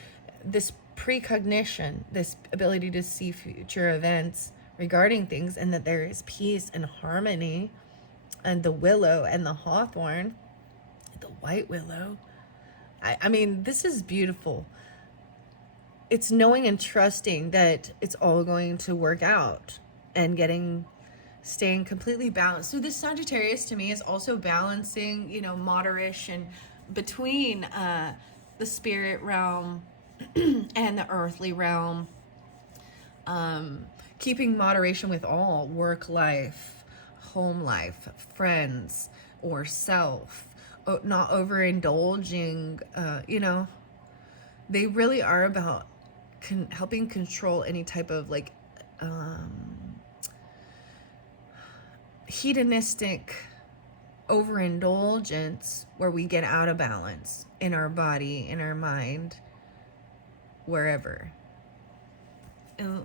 precognition, this ability to see future events regarding things, and that there is peace and harmony, and the willow and the hawthorn, the white willow. I mean, this is beautiful. It's knowing and trusting that it's all going to work out, and staying completely balanced. So this Sagittarius to me is also balancing, you know, moderation between the spirit realm and the earthly realm. Keeping moderation with all work life, home life, friends, or self. Not overindulging, you know. They really are about helping control any type of like hedonistic overindulgence where we get out of balance in our body, in our mind, wherever. And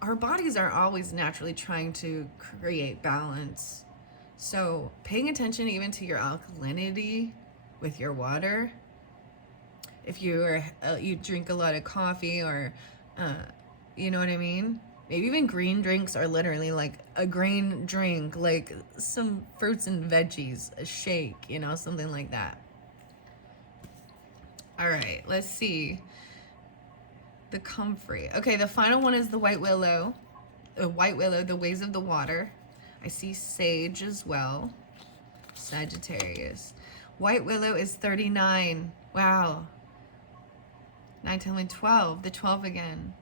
our bodies are always naturally trying to create balance. So paying attention even to your alkalinity with your water. If you drink a lot of coffee or, you know what I mean? Maybe even green drinks are literally like a green drink, like some fruits and veggies, a shake, you know, something like that. All right, let's see. The comfrey. Okay, the final one is the white willow. The white willow, the ways of the water. I see sage as well. Sagittarius. White willow is 39. Wow. 9, 10, 11, 12. The 12 again.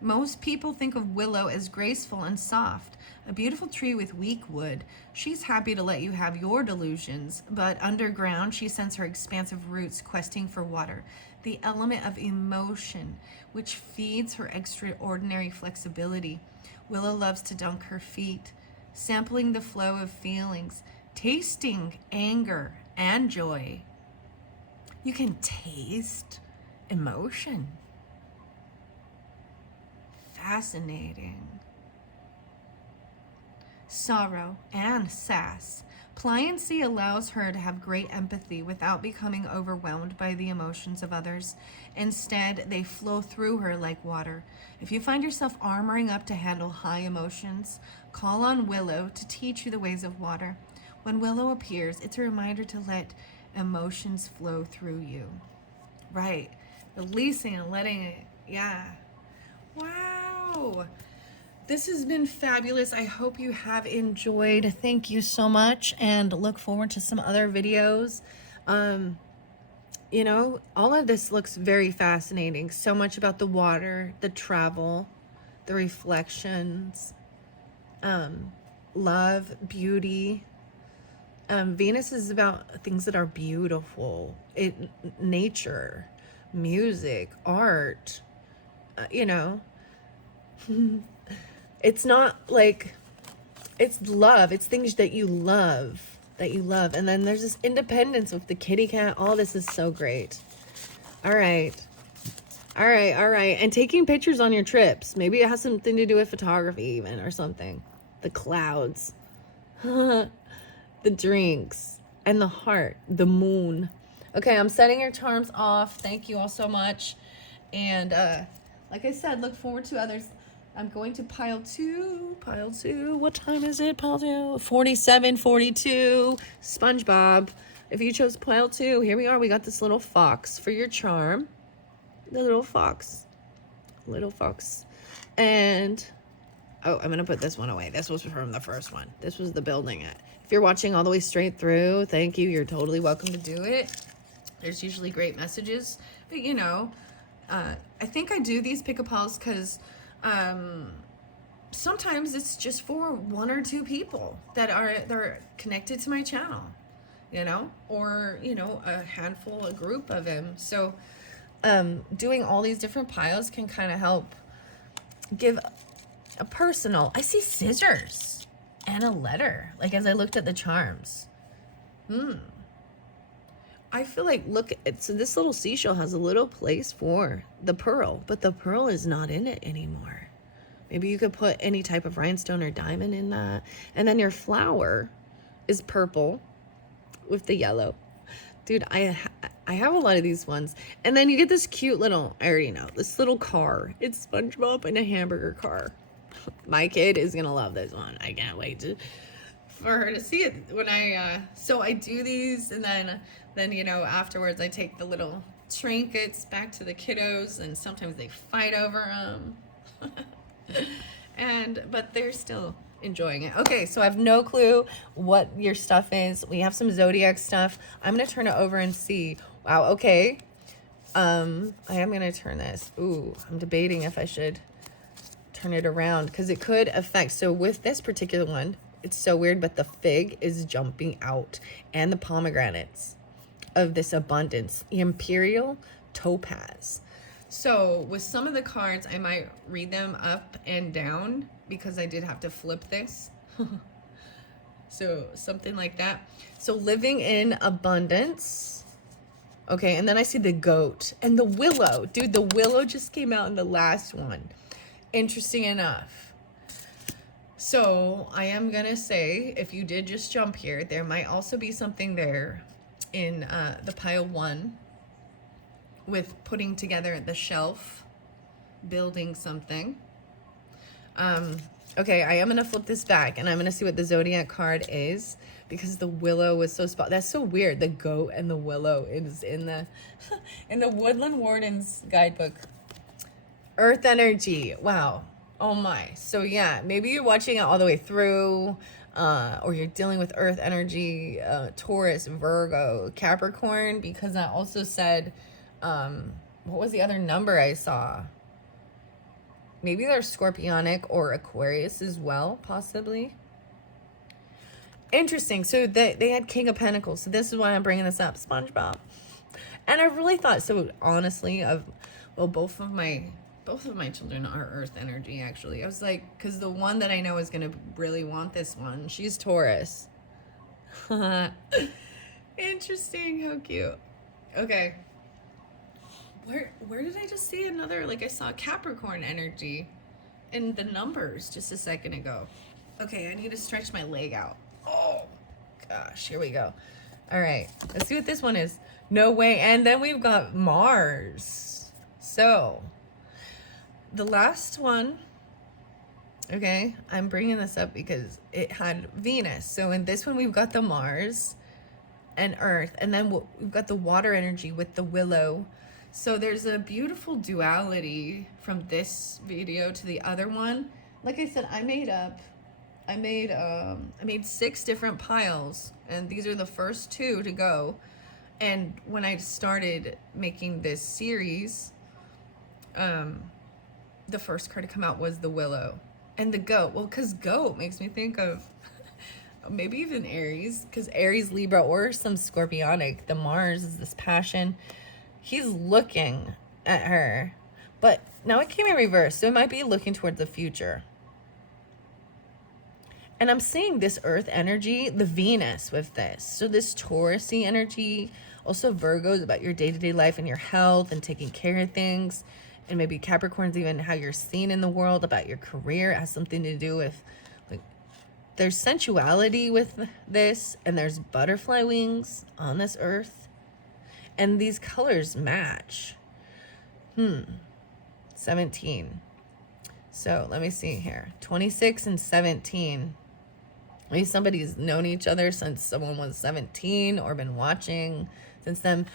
Most people think of willow as graceful and soft, a beautiful tree with weak wood. She's happy to let you have your delusions, but underground she sends her expansive roots questing for water, the element of emotion, which feeds her extraordinary flexibility. Willow loves to dunk her feet, sampling the flow of feelings, tasting anger and joy. You can taste emotion. Fascinating. Sorrow and sass. Pliancy allows her to have great empathy without becoming overwhelmed by the emotions of others. Instead, they flow through her like water. If you find yourself armoring up to handle high emotions, call on Willow to teach you the ways of water. When Willow appears, it's a reminder to let emotions flow through you. Right. Releasing and letting it, yeah. Wow. This has been fabulous. I hope you have enjoyed. Thank you so much, and look forward to some other videos. You know, all of this looks very fascinating. So much about the water, the travel, the reflections, love, beauty. Venus is about things that are beautiful. Nature, music, art, you know. It's not like, it's love. It's things that you love. And then there's this independence with the kitty cat. All this is so great. All right. And taking pictures on your trips. Maybe it has something to do with photography even or something. The clouds. The drinks. And the heart. The moon. Okay, I'm setting your charms off. Thank you all so much. And like I said, look forward to others. I'm going to pile two. What time is it? Pile 2. 47:42. SpongeBob. If you chose pile 2, here we are. We got this little fox for your charm. The little fox. And, oh, I'm going to put this one away. This was from the first one. This was the building it. If you're watching all the way straight through, thank you. You're totally welcome to do it. There's usually great messages. But, you know, I think I do these pick-a-piles because sometimes it's just for 1 or 2 people they're connected to my channel, you know, or, you know, a group of them. So doing all these different piles can kind of help give a personal. I see scissors and a letter, like as I looked at the charms. I feel like, look, so this little seashell has a little place for the pearl, but the pearl is not in it anymore. Maybe you could put any type of rhinestone or diamond in that. And then your flower is purple with the yellow. Dude, I have a lot of these ones. And then you get this cute little, I already know, this little car. It's SpongeBob in a hamburger car. My kid is going to love this one. I can't wait for her to see it when so I do these, and then you know, afterwards I take the little trinkets back to the kiddos, and sometimes they fight over them. But they're still enjoying it. Okay, so I have no clue what your stuff is. We have some zodiac stuff. I'm gonna turn it over and see. Wow, okay. I am gonna turn this. Ooh, I'm debating if I should turn it around because it could affect. So with this particular one, it's so weird, but the fig is jumping out, and the pomegranates of this abundance, imperial topaz. So with some of the cards, I might read them up and down because I did have to flip this. So something like that. So living in abundance. Okay, and then I see the goat and the willow. Dude, the willow just came out in the last one. Interesting enough. So I am gonna say, if you did just jump here, there might also be something there in the pile 1 with putting together the shelf, building something. Okay, I am gonna flip this back and I'm gonna see what the zodiac card is, because the willow was so that's so weird. The goat and the willow is in the in the Woodland Warden's guidebook. Earth energy. Wow. Oh my. So yeah, maybe you're watching it all the way through, or you're dealing with earth energy, Taurus, Virgo, Capricorn, because I also said, what was the other number I saw? Maybe they're Scorpionic or Aquarius as well, possibly. Interesting. So they had King of Pentacles. So this is why I'm bringing this up, SpongeBob. And I really thought, so honestly, both of my children are earth energy, actually. I was like, because the one that I know is going to really want this one, she's Taurus. Interesting. How cute. Okay. Where did I just see another, like I saw Capricorn energy in the numbers just a second ago. Okay, I need to stretch my leg out. Oh, gosh, here we go. All right, let's see what this one is. No way. And then we've got Mars. So, the last one, okay, I'm bringing this up because it had Venus. So in this one, we've got the Mars and Earth. And then we've got the water energy with the willow. So there's a beautiful duality from this video to the other one. Like I said, I made 6 different piles, and these are the first 2 to go. And when I started making this series, the first card to come out was the willow and the goat. Well, because goat makes me think of maybe even Aries, because Aries, Libra, or some Scorpionic. The Mars is this passion. He's looking at her, but now it came in reverse, so it might be looking towards the future. And I'm seeing this earth energy, the Venus with this. So this Taurus-y energy, also Virgo's about your day-to-day life and your health and taking care of things. And maybe Capricorn's even how you're seen in the world, about your career. It has something to do with, like, there's sensuality with this, and there's butterfly wings on this earth. And these colors match. 17. So let me see here. 26 and 17. Maybe somebody's known each other since someone was 17 or been watching since then.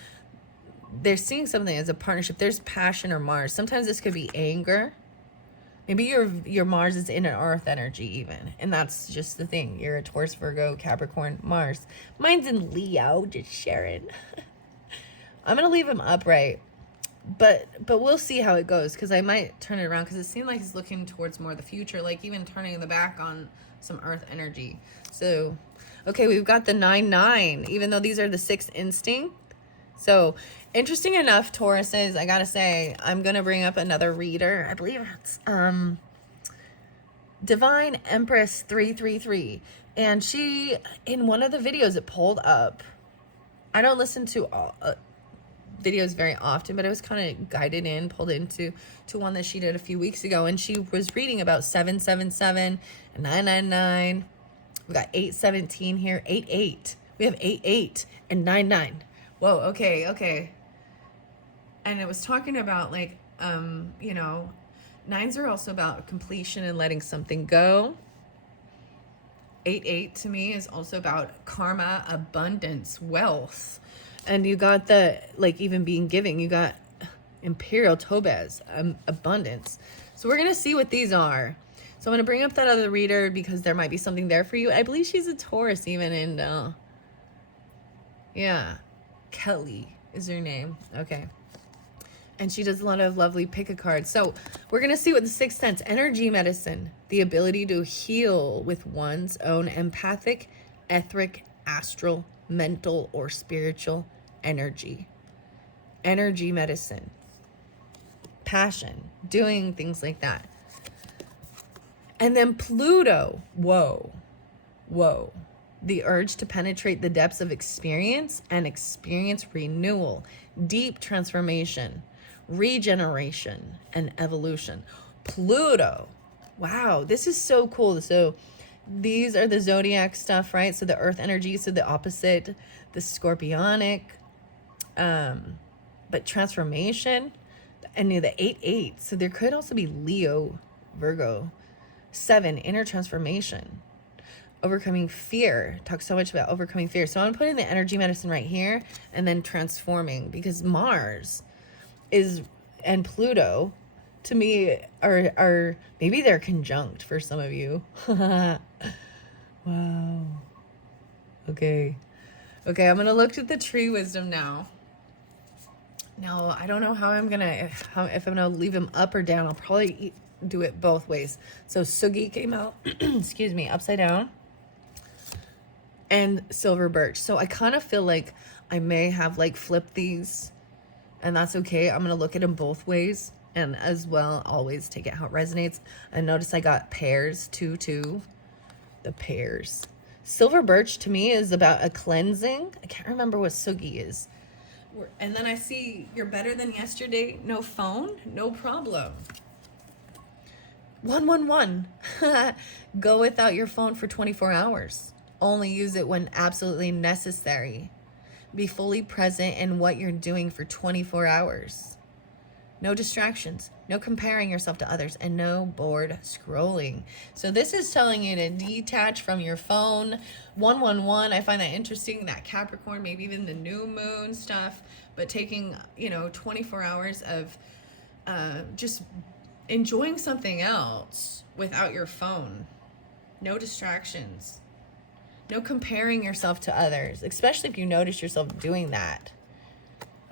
They're seeing something as a partnership. There's passion or Mars. Sometimes this could be anger. Maybe your Mars is in an earth energy even. And that's just the thing. You're a Taurus, Virgo, Capricorn, Mars. Mine's in Leo, just Sharon. I'm going to leave him upright. But we'll see how it goes, because I might turn it around, because it seemed like he's looking towards more the future, like even turning the back on some earth energy. So, okay, we've got the 9-9, even though these are the 6th instinct. So, interesting enough, Tauruses, I gotta say, I'm gonna bring up another reader. I believe it's Divine Empress 333. And she, in one of the videos it pulled up, I don't listen to all videos very often, but I was kind of guided in, pulled into one that she did a few weeks ago, and she was reading about 777 and 999. We got 817 here, 88. We have 88 and 99. Whoa, okay. And it was talking about, like, you know, 9s are also about completion and letting something go. 88 to me is also about karma, abundance, wealth. And you got the, like, even being giving. You got Imperial Topaz, abundance. So we're going to see what these are. So I'm going to bring up that other reader, because there might be something there for you. I believe she's a Taurus even. And, yeah, Kelly is her name. Okay. And she does a lot of lovely pick-a-cards. So we're going to see what the 6th sense, energy medicine, the ability to heal with one's own empathic, etheric, astral, mental, or spiritual energy. Energy medicine. Passion. Doing things like that. And then Pluto. Whoa. the urge to penetrate the depths of experience and experience renewal, deep transformation, regeneration, and evolution. Pluto. Wow, this is so cool. So these are the zodiac stuff, right? So the earth energy, so the opposite, the scorpionic, but transformation, and the 8-8. So there could also be Leo, Virgo. 7, inner transformation, overcoming fear. Talk so much about overcoming fear. So I'm gonna put in the energy medicine right here, and then transforming, because Mars is, and Pluto, to me, are maybe they're conjunct for some of you. Wow. Okay, I'm gonna look at the tree wisdom now. Now, I don't know how I'm gonna, if I'm gonna leave him up or down. I'll probably do it both ways. So Sugi came out, excuse me, upside down, and silver birch. So I kind of feel like I may have like flipped these, and that's okay. I'm gonna look at them both ways, and as well, always take it how it resonates. And notice I got pears, 2, the pears. Silver birch to me is about a cleansing. I can't remember what Sugi is. And then I see you're better than yesterday. No phone, no problem. 111. Go without your phone for 24 hours. Only use it when absolutely necessary. Be fully present in what you're doing for 24 hours. No distractions, no comparing yourself to others, and no bored scrolling. So this is telling you to detach from your phone. 111, I find that interesting, that Capricorn, maybe even the new moon stuff, but taking, 24 hours of just enjoying something else without your phone. No distractions. No comparing yourself to others, especially if you notice yourself doing that.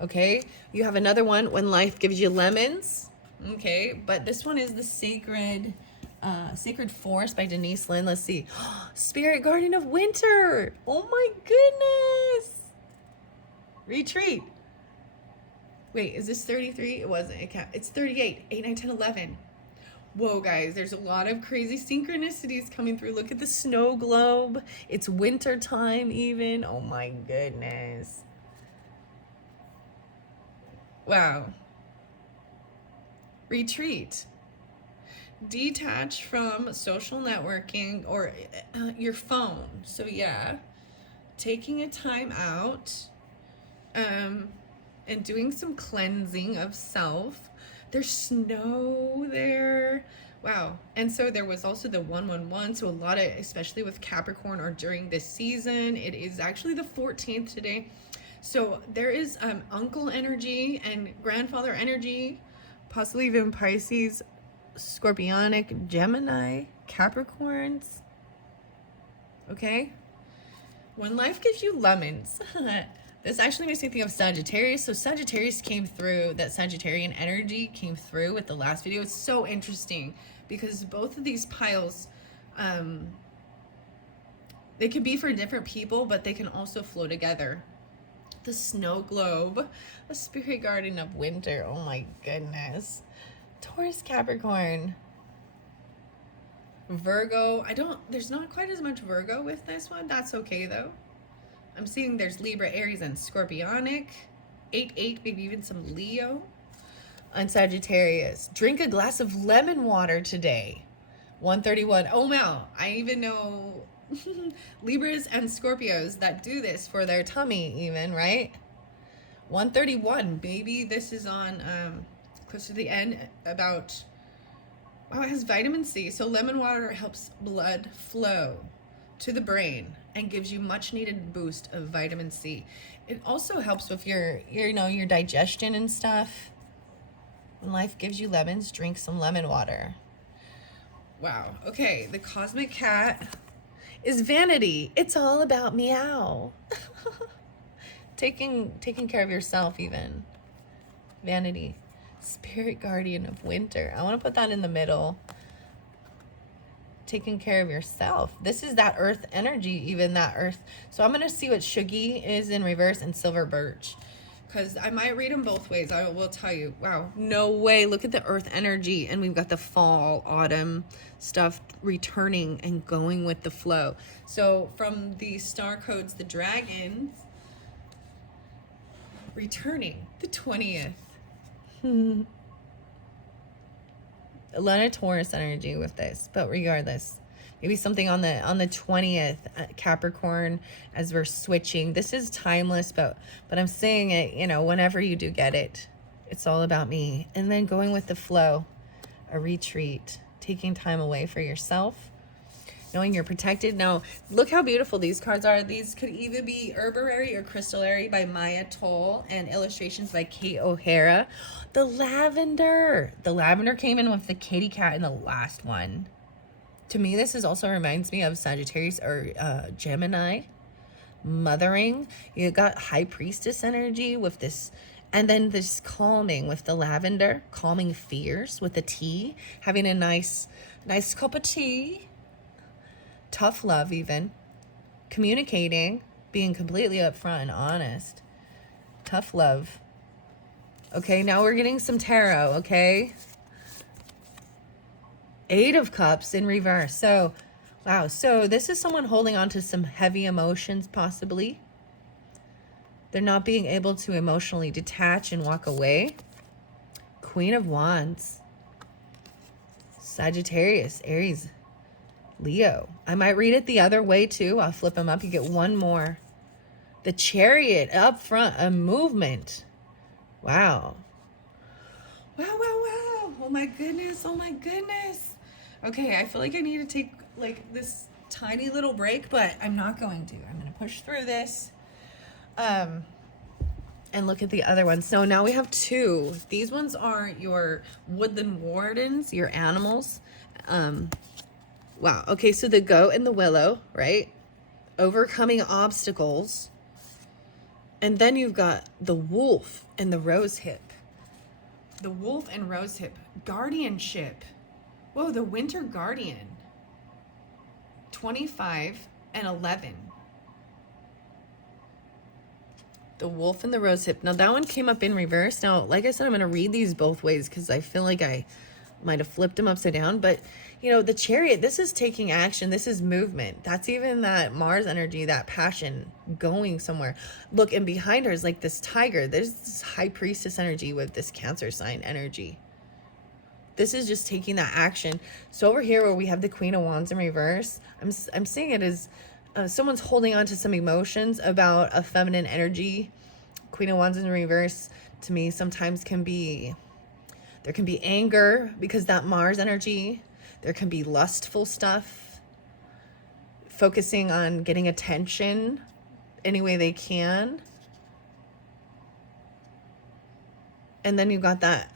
Okay, you have another one, when life gives you lemons. Okay, but this one is the Sacred Forest by Denise Lynn. Let's see. Spirit Guardian of Winter. Oh my goodness. Retreat. Wait, is this 33? It wasn't. It's 38. 8, 9, 10, 11. Whoa, guys, there's a lot of crazy synchronicities coming through. Look at the snow globe. It's winter time even. Oh my goodness. Wow. Retreat. Detach from social networking or your phone. So yeah, taking a time out and doing some cleansing of self. There's snow there. Wow. And so there was also the 111. So a lot of, especially with Capricorn or during this season, it is actually the 14th today. So there is uncle energy and grandfather energy, possibly even Pisces, Scorpionic, Gemini, Capricorns. Okay? When life gives you lemons, this actually makes me think of Sagittarius. So Sagittarius came through, that Sagittarian energy came through with the last video. It's so interesting because both of these piles, they could be for different people, but they can also flow together. The snow globe, a spirit guardian of winter. Oh my goodness. Taurus, Capricorn, Virgo. There's not quite as much Virgo with this one. That's okay though. I'm seeing there's Libra, Aries, and Scorpionic. 8-8, maybe even some Leo. On Sagittarius. Drink a glass of lemon water today. 131. Oh wow, I even know Libras and Scorpios that do this for their tummy even, right? 131. Maybe this is on close to the end about, wow, it has vitamin C. So lemon water helps blood flow to the brain and gives you much needed boost of vitamin C. It also helps with your digestion and stuff. When life gives you lemons, drink some lemon water. Wow. Okay, the cosmic cat is vanity. It's all about meow. taking care of yourself even. Vanity. Spirit guardian of winter. I want to put that in the middle. Taking care of yourself. This is that earth energy, even that earth. So I'm going to see what Shugi is in reverse and silver birch. because I might read them both ways. I will tell you. Wow, no way. Look at the earth energy. And we've got the fall, autumn stuff returning and going with the flow. So from the star codes, the dragons returning the 20th. A lot of Taurus energy with this, but regardless, maybe something on the 20th, Capricorn, as we're switching. This is timeless, but I'm saying it, you know, whenever you do get it, it's all about me. And then going with the flow, a retreat, taking time away for yourself, knowing you're protected. Now, look how beautiful these cards are. These could even be Herbarary or Crystallary by Maya Toll and illustrations by Kate O'Hara. The lavender. The lavender came in with the kitty cat in the last one. To me, this is also reminds me of Sagittarius or Gemini. Mothering. You got High Priestess energy with this. And then this calming with the lavender. Calming fears with the tea. Having a nice cup of tea. Tough love even. Communicating. Being completely upfront and honest. Tough love. Okay, now we're getting some tarot, okay? 8 of Cups in reverse. So, wow. So this is someone holding on to some heavy emotions, possibly. They're not being able to emotionally detach and walk away. Queen of Wands. Sagittarius, Aries, Leo. I might read it the other way too. I'll flip them up. You get one more. The Chariot up front, a movement. Wow. Wow, wow, wow. Oh my goodness. Oh my goodness. Okay, I feel like I need to take like this tiny little break, but I'm not going to. I'm going to push through this. And look at the other ones. So now we have 2. These ones are your woodland wardens, your animals. Wow. Okay, so the goat and the willow, right? Overcoming obstacles. And then you've got the wolf and the rose hip. The wolf and rose hip. Guardianship. Whoa, the winter guardian. 25 and 11. The wolf and the rose hip. Now that one came up in reverse. Now, like I said, I'm going to read these both ways because I feel like I might have flipped them upside down. But, you know, the chariot, this is taking action. This is movement. That's even that Mars energy, that passion going somewhere. Look, and behind her is like this tiger. There's this high priestess energy with this Cancer sign energy. This is just taking that action. So over here where we have the Queen of Wands in reverse, I'm seeing it as someone's holding on to some emotions about a feminine energy. Queen of Wands in reverse to me sometimes can be, there can be anger because that Mars energy. There can be lustful stuff, focusing on getting attention any way they can. And then you've got that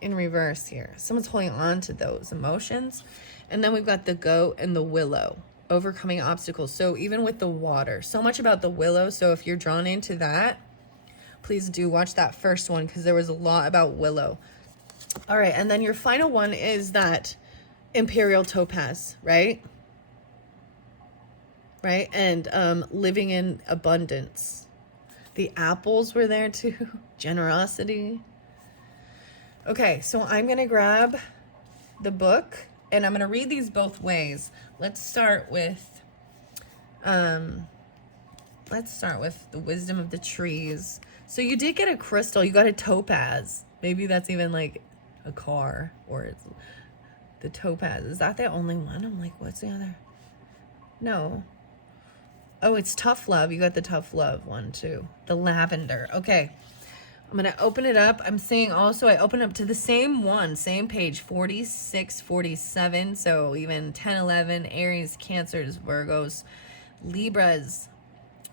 in reverse here. Someone's holding on to those emotions. And then we've got the goat and the willow, overcoming obstacles. So even with the water, so much about the willow. So if you're drawn into that, please do watch that first one because there was a lot about willow. All right, and then your final one is that imperial topaz, right? Right, and living in abundance. The apples were there too. Generosity. Okay, so I'm gonna grab the book and I'm gonna read these both ways. Let's start with the wisdom of the trees. So you did get a crystal, you got a topaz. Maybe that's even like a car, or it's the topaz. Is that the only one? I'm like, what's the other? No. Oh, it's tough love. You got the tough love one too. The lavender. Okay. I'm going to open it up. I'm saying also I open up to the same one, same page, 46, 47. So even 10, 11, Aries, Cancers, Virgos, Libras.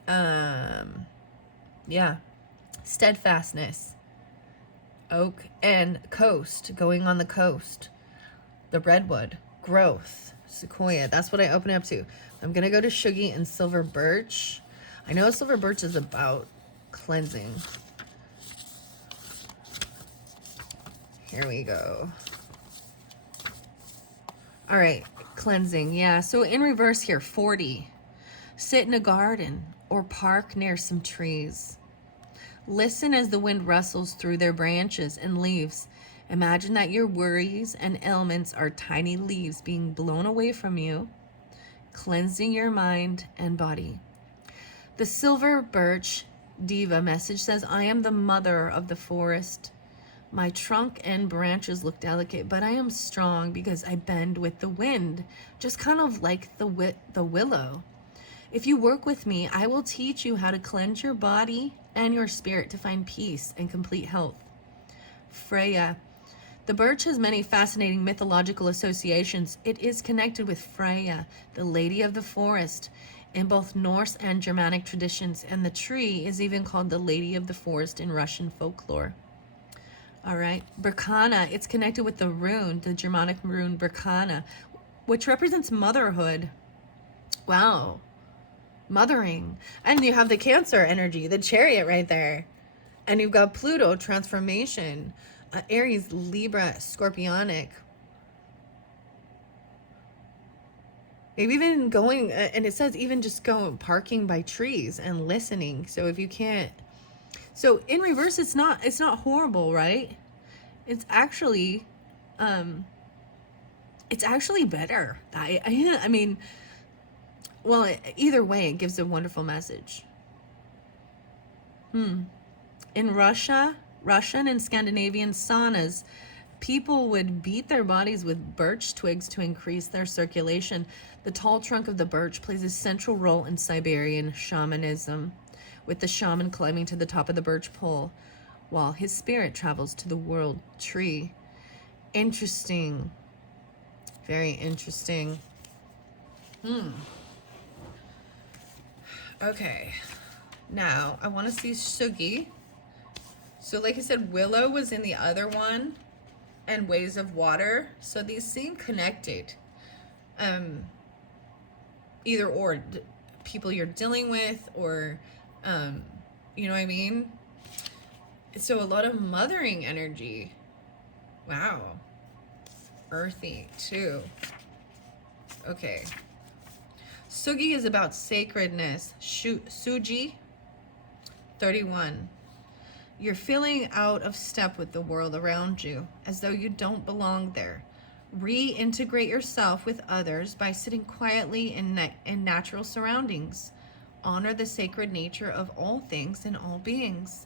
Yeah. Steadfastness. Oak and coast, going on the coast. The redwood, growth, sequoia. That's what I open up to. I'm going to go to Shuggy and silver birch. I know silver birch is about cleansing. Here we go. All right, cleansing. Yeah, so in reverse here, 40. Sit in a garden or park near some trees. Listen as the wind rustles through their branches and leaves. Imagine that your worries and ailments are tiny leaves being blown away from you, cleansing your mind and body. The silver birch diva message says, I am the mother of the forest. My trunk and branches look delicate, but I am strong because I bend with the wind, just kind of like the willow. If you work with me, I will teach you how to cleanse your body and your spirit to find peace and complete health. Freya. The birch has many fascinating mythological associations. It is connected with Freya, the lady of the forest, in both Norse and Germanic traditions, and the tree is even called the lady of the forest in Russian folklore. All right, Berkana, it's connected with the rune, the Germanic rune Berkana, which represents motherhood. Wow, mothering. And you have the Cancer energy, the Chariot right there. And you've got Pluto, transformation, Aries, Libra, Scorpionic. Maybe even going, and it says even just go parking by trees and listening. So if you can't, so in reverse, it's not horrible, right? It's actually better. I mean, well, either way, it gives a wonderful message. In Russian and Scandinavian saunas, people would beat their bodies with birch twigs to increase their circulation. The tall trunk of the birch plays a central role in Siberian shamanism, with the shaman climbing to the top of the birch pole while his spirit travels to the world tree. Interesting. Very interesting. Okay. Now, I want to see Sugi. So like I said, Willow was in the other one, and Ways of Water. So these seem connected. Either or, people you're dealing with, or, you know what I mean? So a lot of mothering energy. Wow. Earthy, too. Okay. Sugi is about sacredness. Suji, 31. You're feeling out of step with the world around you, as though you don't belong there. Reintegrate yourself with others by sitting quietly in natural surroundings. Honor the sacred nature of all things and all beings.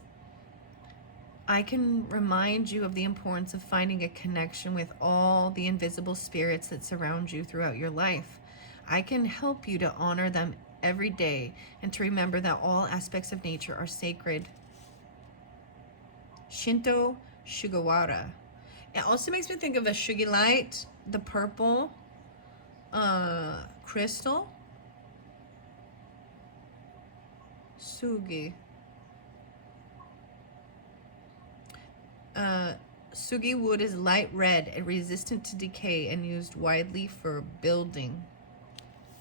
I can remind you of the importance of finding a connection with all the invisible spirits that surround you throughout your life. I can help you to honor them every day and to remember that all aspects of nature are sacred. Shinto Sugawara. It also makes me think of a Sugilite, the purple crystal. Sugi. Sugi wood is light red and resistant to decay and used widely for building.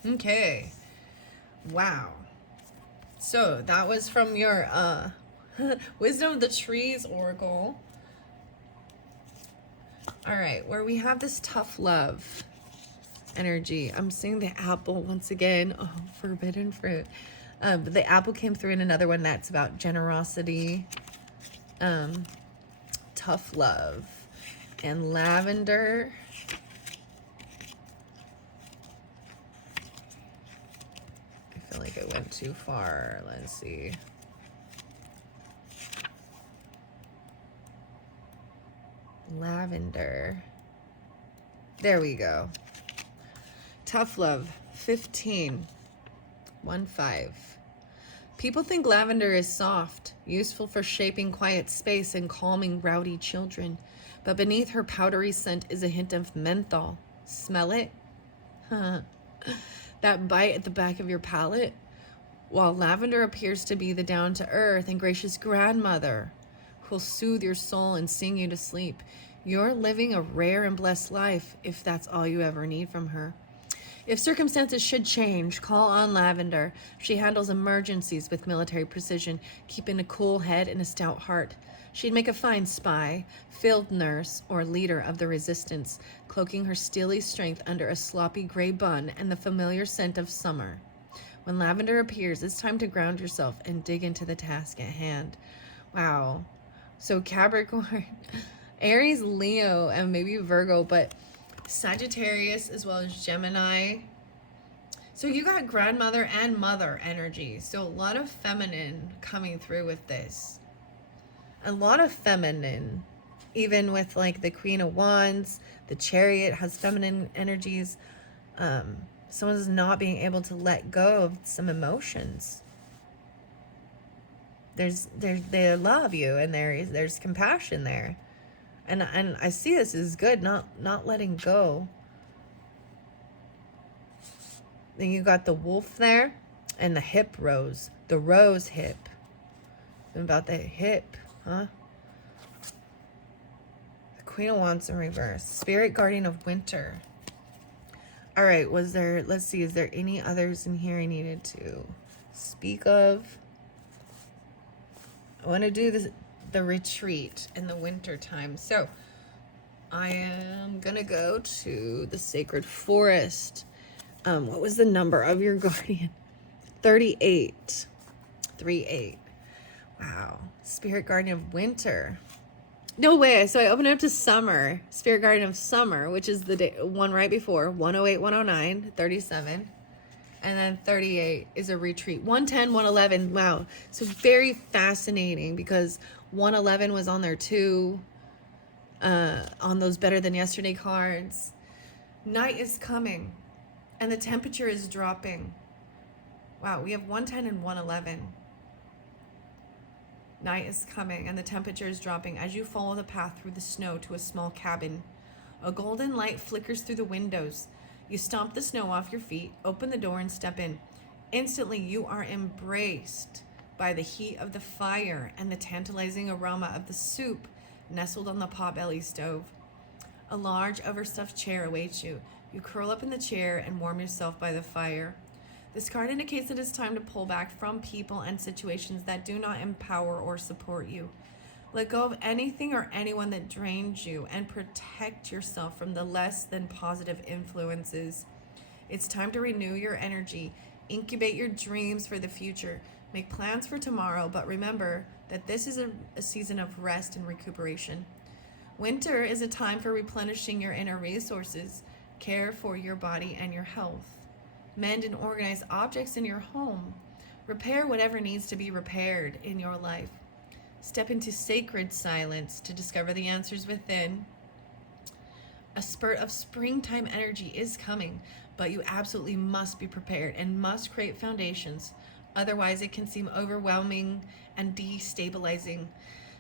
Okay. Wow. So that was from your Wisdom of the Trees Oracle. All right, where we have this tough love energy. I'm seeing the apple once again. Oh, forbidden fruit. The apple came through in another one that's about generosity. Tough love. And lavender. I feel like it went too far. Let's see. Lavender. There we go. Tough love. 15. 1-5. People think lavender is soft, useful for shaping quiet space and calming rowdy children. But beneath her powdery scent is a hint of menthol. Smell it? That bite at the back of your palate? While lavender appears to be the down-to-earth and gracious grandmother who'll soothe your soul and sing you to sleep, you're living a rare and blessed life if that's all you ever need from her. If circumstances should change, call on Lavender. She handles emergencies with military precision, keeping a cool head and a stout heart. She'd make a fine spy, field nurse, or leader of the resistance, cloaking her steely strength under a sloppy gray bun and the familiar scent of summer. When Lavender appears, it's time to ground yourself and dig into the task at hand. Wow. So Capricorn, Aries, Leo, and maybe Virgo, but Sagittarius as well as Gemini. So you got grandmother and mother energy. So a lot of feminine coming through with this. A lot of feminine. Even with like the Queen of Wands, the Chariot has feminine energies. Someone's not being able to let go of some emotions. They love you, and there's compassion there. And I see this as good, not letting go. Then you got the wolf there and the hip rose. The rose hip. About the hip, huh? The Queen of Wands in reverse. Spirit guardian of winter. All right, let's see, is there any others in here I needed to speak of? I want to do the retreat in the winter time. So I am going to go to the sacred forest. What was the number of your guardian? 38. 38. Wow. Spirit guardian of winter. No way. So I opened it up to summer. Spirit guardian of summer, which is the one right before. 108, 109, 37. And then 38 is a retreat. 110, 111. Wow. So very fascinating because 111 was on there too. On those Better Than Yesterday cards. Night is coming. And the temperature is dropping. Wow, we have 110 and 111. Night is coming and the temperature is dropping as you follow the path through the snow to a small cabin. A golden light flickers through the windows. You stomp the snow off your feet, open the door, and step in. Instantly, you are embraced by the heat of the fire and the tantalizing aroma of the soup nestled on the potbelly stove. A large, overstuffed chair awaits you. You curl up in the chair and warm yourself by the fire. This card indicates that it's time to pull back from people and situations that do not empower or support you. Let go of anything or anyone that drains you and protect yourself from the less than positive influences. It's time to renew your energy, incubate your dreams for the future, make plans for tomorrow, but remember that this is a season of rest and recuperation. Winter is a time for replenishing your inner resources, care for your body and your health. Mend and organize objects in your home. Repair whatever needs to be repaired in your life. Step into sacred silence to discover the answers within. A spurt of springtime energy is coming, but you absolutely must be prepared and must create foundations. Otherwise, it can seem overwhelming and destabilizing.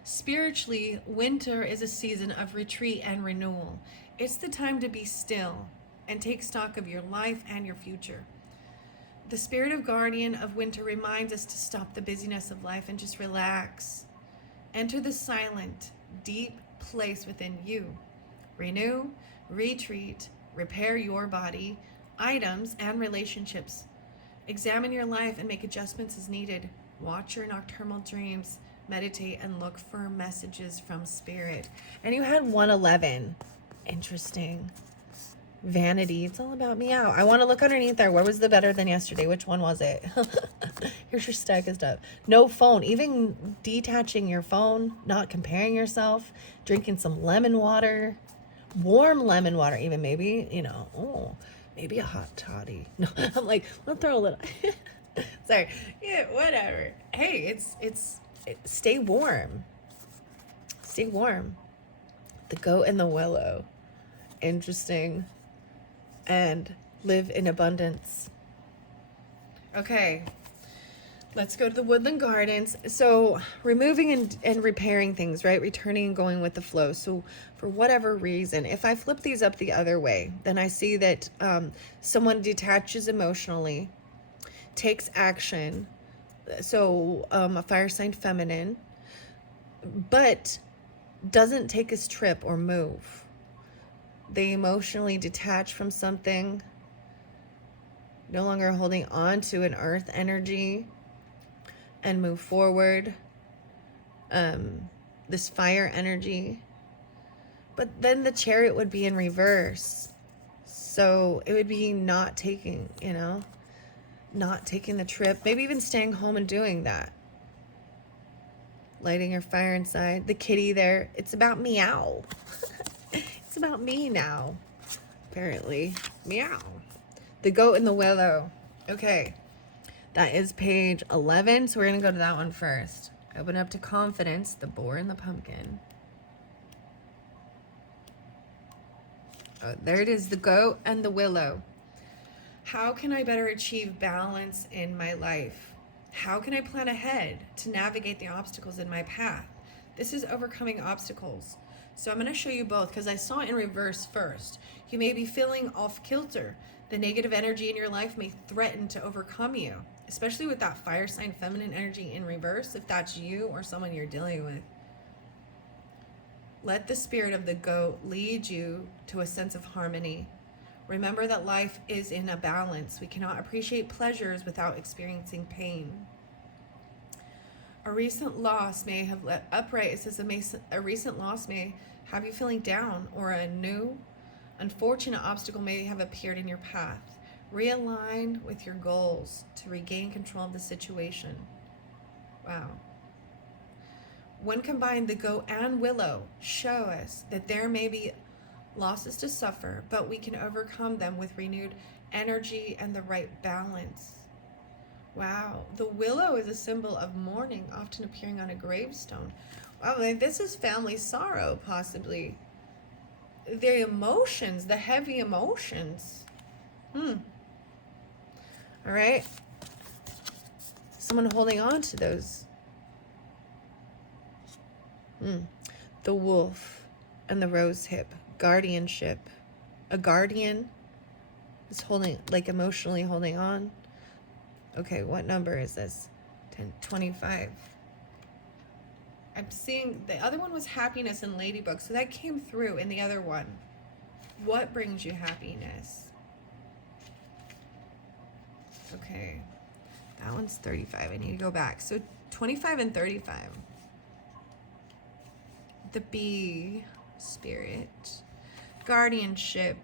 Spiritually, winter is a season of retreat and renewal. It's the time to be still and take stock of your life and your future. The spirit of guardian of winter reminds us to stop the busyness of life and just relax. Enter the silent, deep place within you. Renew, retreat, repair your body, items, and relationships. Examine your life and make adjustments as needed. Watch your nocturnal dreams, meditate, and look for messages from spirit. And you had 111. Interesting. Vanity. It's all about me out. I want to look underneath there. Where was the Better Than Yesterday? Which one was it? Here's your stack of stuff. No phone. Even detaching your phone, not comparing yourself, drinking some lemon water, warm lemon water, even maybe, maybe a hot toddy. No, I'm like, I'll throw a little. Sorry. Yeah, whatever. Hey, stay warm. Stay warm. The goat and the willow. Interesting. And live in abundance. Okay, let's go to the woodland gardens. So removing and repairing things, right? Returning and going with the flow. So for whatever reason, if I flip these up the other way, then I see that someone detaches emotionally, takes action. So a fire sign feminine, but doesn't take his trip or move. They emotionally detach from something, no longer holding on to an earth energy, and move forward. This fire energy. But then the chariot would be in reverse. So it would be not taking the trip, maybe even staying home and doing that. lighting your fire inside. The kitty there, it's about meow. It's about me now, apparently. Meow. The goat and the willow. Okay, that is page 11, so we're gonna go to that one first. Open up to confidence, the boar and the pumpkin. Oh, there it is, the goat and the willow. How can I better achieve balance in my life? How can I plan ahead to navigate the obstacles in my path? This is overcoming obstacles. So I'm going to show you both because I saw it in reverse first. You may be feeling off kilter. The negative energy in your life may threaten to overcome you, especially with that fire sign feminine energy in reverse, if that's you or someone you're dealing with. Let the spirit of the goat lead you to a sense of harmony. Remember that life is in a balance. We cannot appreciate pleasures without experiencing pain. A recent loss may have upright. It says a recent loss may have you feeling down, or a new unfortunate obstacle may have appeared in your path. Realign with your goals to regain control of the situation. Wow. When combined, the goat and willow show us that there may be losses to suffer, but we can overcome them with renewed energy and the right balance. Wow, the willow is a symbol of mourning, often appearing on a gravestone. Wow, like this is family sorrow, possibly. The emotions, the heavy emotions. All right. Someone holding on to those. The wolf and the rose hip. Guardianship. A guardian is holding, like emotionally holding on. Okay, what number is this? 25. I'm seeing the other one was happiness and ladybug, so that came through in the other one. What brings you happiness? Okay, that one's 35. I need to go back. So 25 and 35. The bee spirit. Guardianship.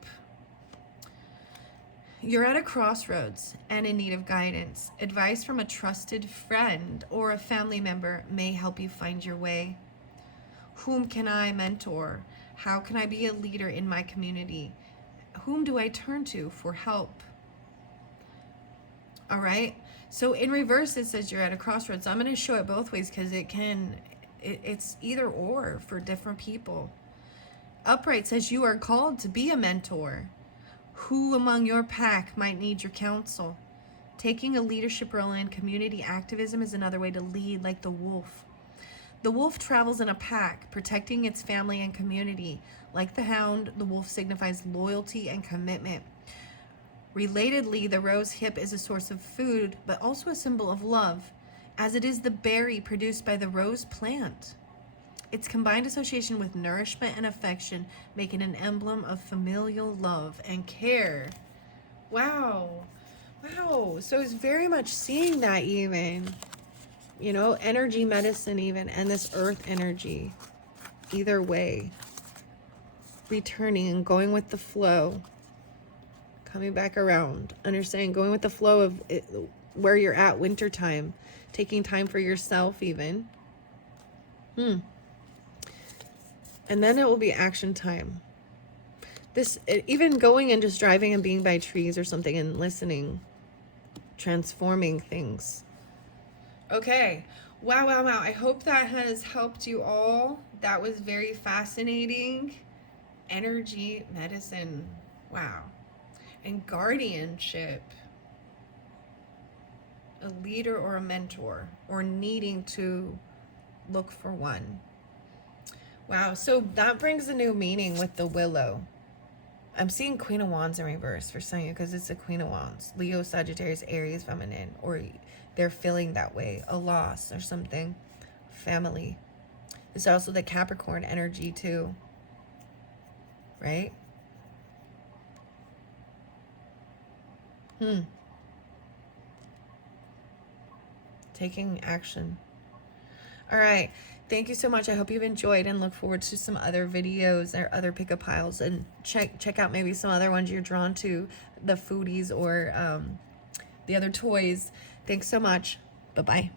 You're at a crossroads and in need of guidance. Advice from a trusted friend or a family member may help you find your way. Whom can I mentor? How can I be a leader in my community? Whom do I turn to for help? All right. So in reverse, it says you're at a crossroads. I'm going to show it both ways because it's either or for different people. Upright says you are called to be a mentor. Who among your pack might need your counsel? Taking a leadership role in community activism is another way to lead, like the wolf. The wolf travels in a pack, protecting its family and community. Like the hound, the wolf signifies loyalty and commitment. Relatedly, the rose hip is a source of food, but also a symbol of love, as it is the berry produced by the rose plant. Its combined association with nourishment and affection make it an emblem of familial love and care. Wow. Wow. So it's very much seeing that even, you know, energy medicine even, and this earth energy. Either way. Returning and going with the flow. Coming back around. Understanding, going with the flow of it, where you're at wintertime. Taking time for yourself even. And then it will be action time. Even going and just driving and being by trees or something and listening, transforming things. Okay. Wow, wow, wow. I hope that has helped you all. That was very fascinating. Energy medicine. Wow. And guardianship. A leader or a mentor, or needing to look for one. Wow, so that brings a new meaning with the willow. I'm seeing Queen of Wands in reverse for some of you because it's a Queen of Wands. Leo, Sagittarius, Aries, feminine, or they're feeling that way. A loss or something. Family. It's also the Capricorn energy too. Right? Taking action. All right. Thank you so much. I hope you've enjoyed and look forward to some other videos or other pickup piles, and check out maybe some other ones you're drawn to, the foodies or the other toys. Thanks so much. Bye-bye.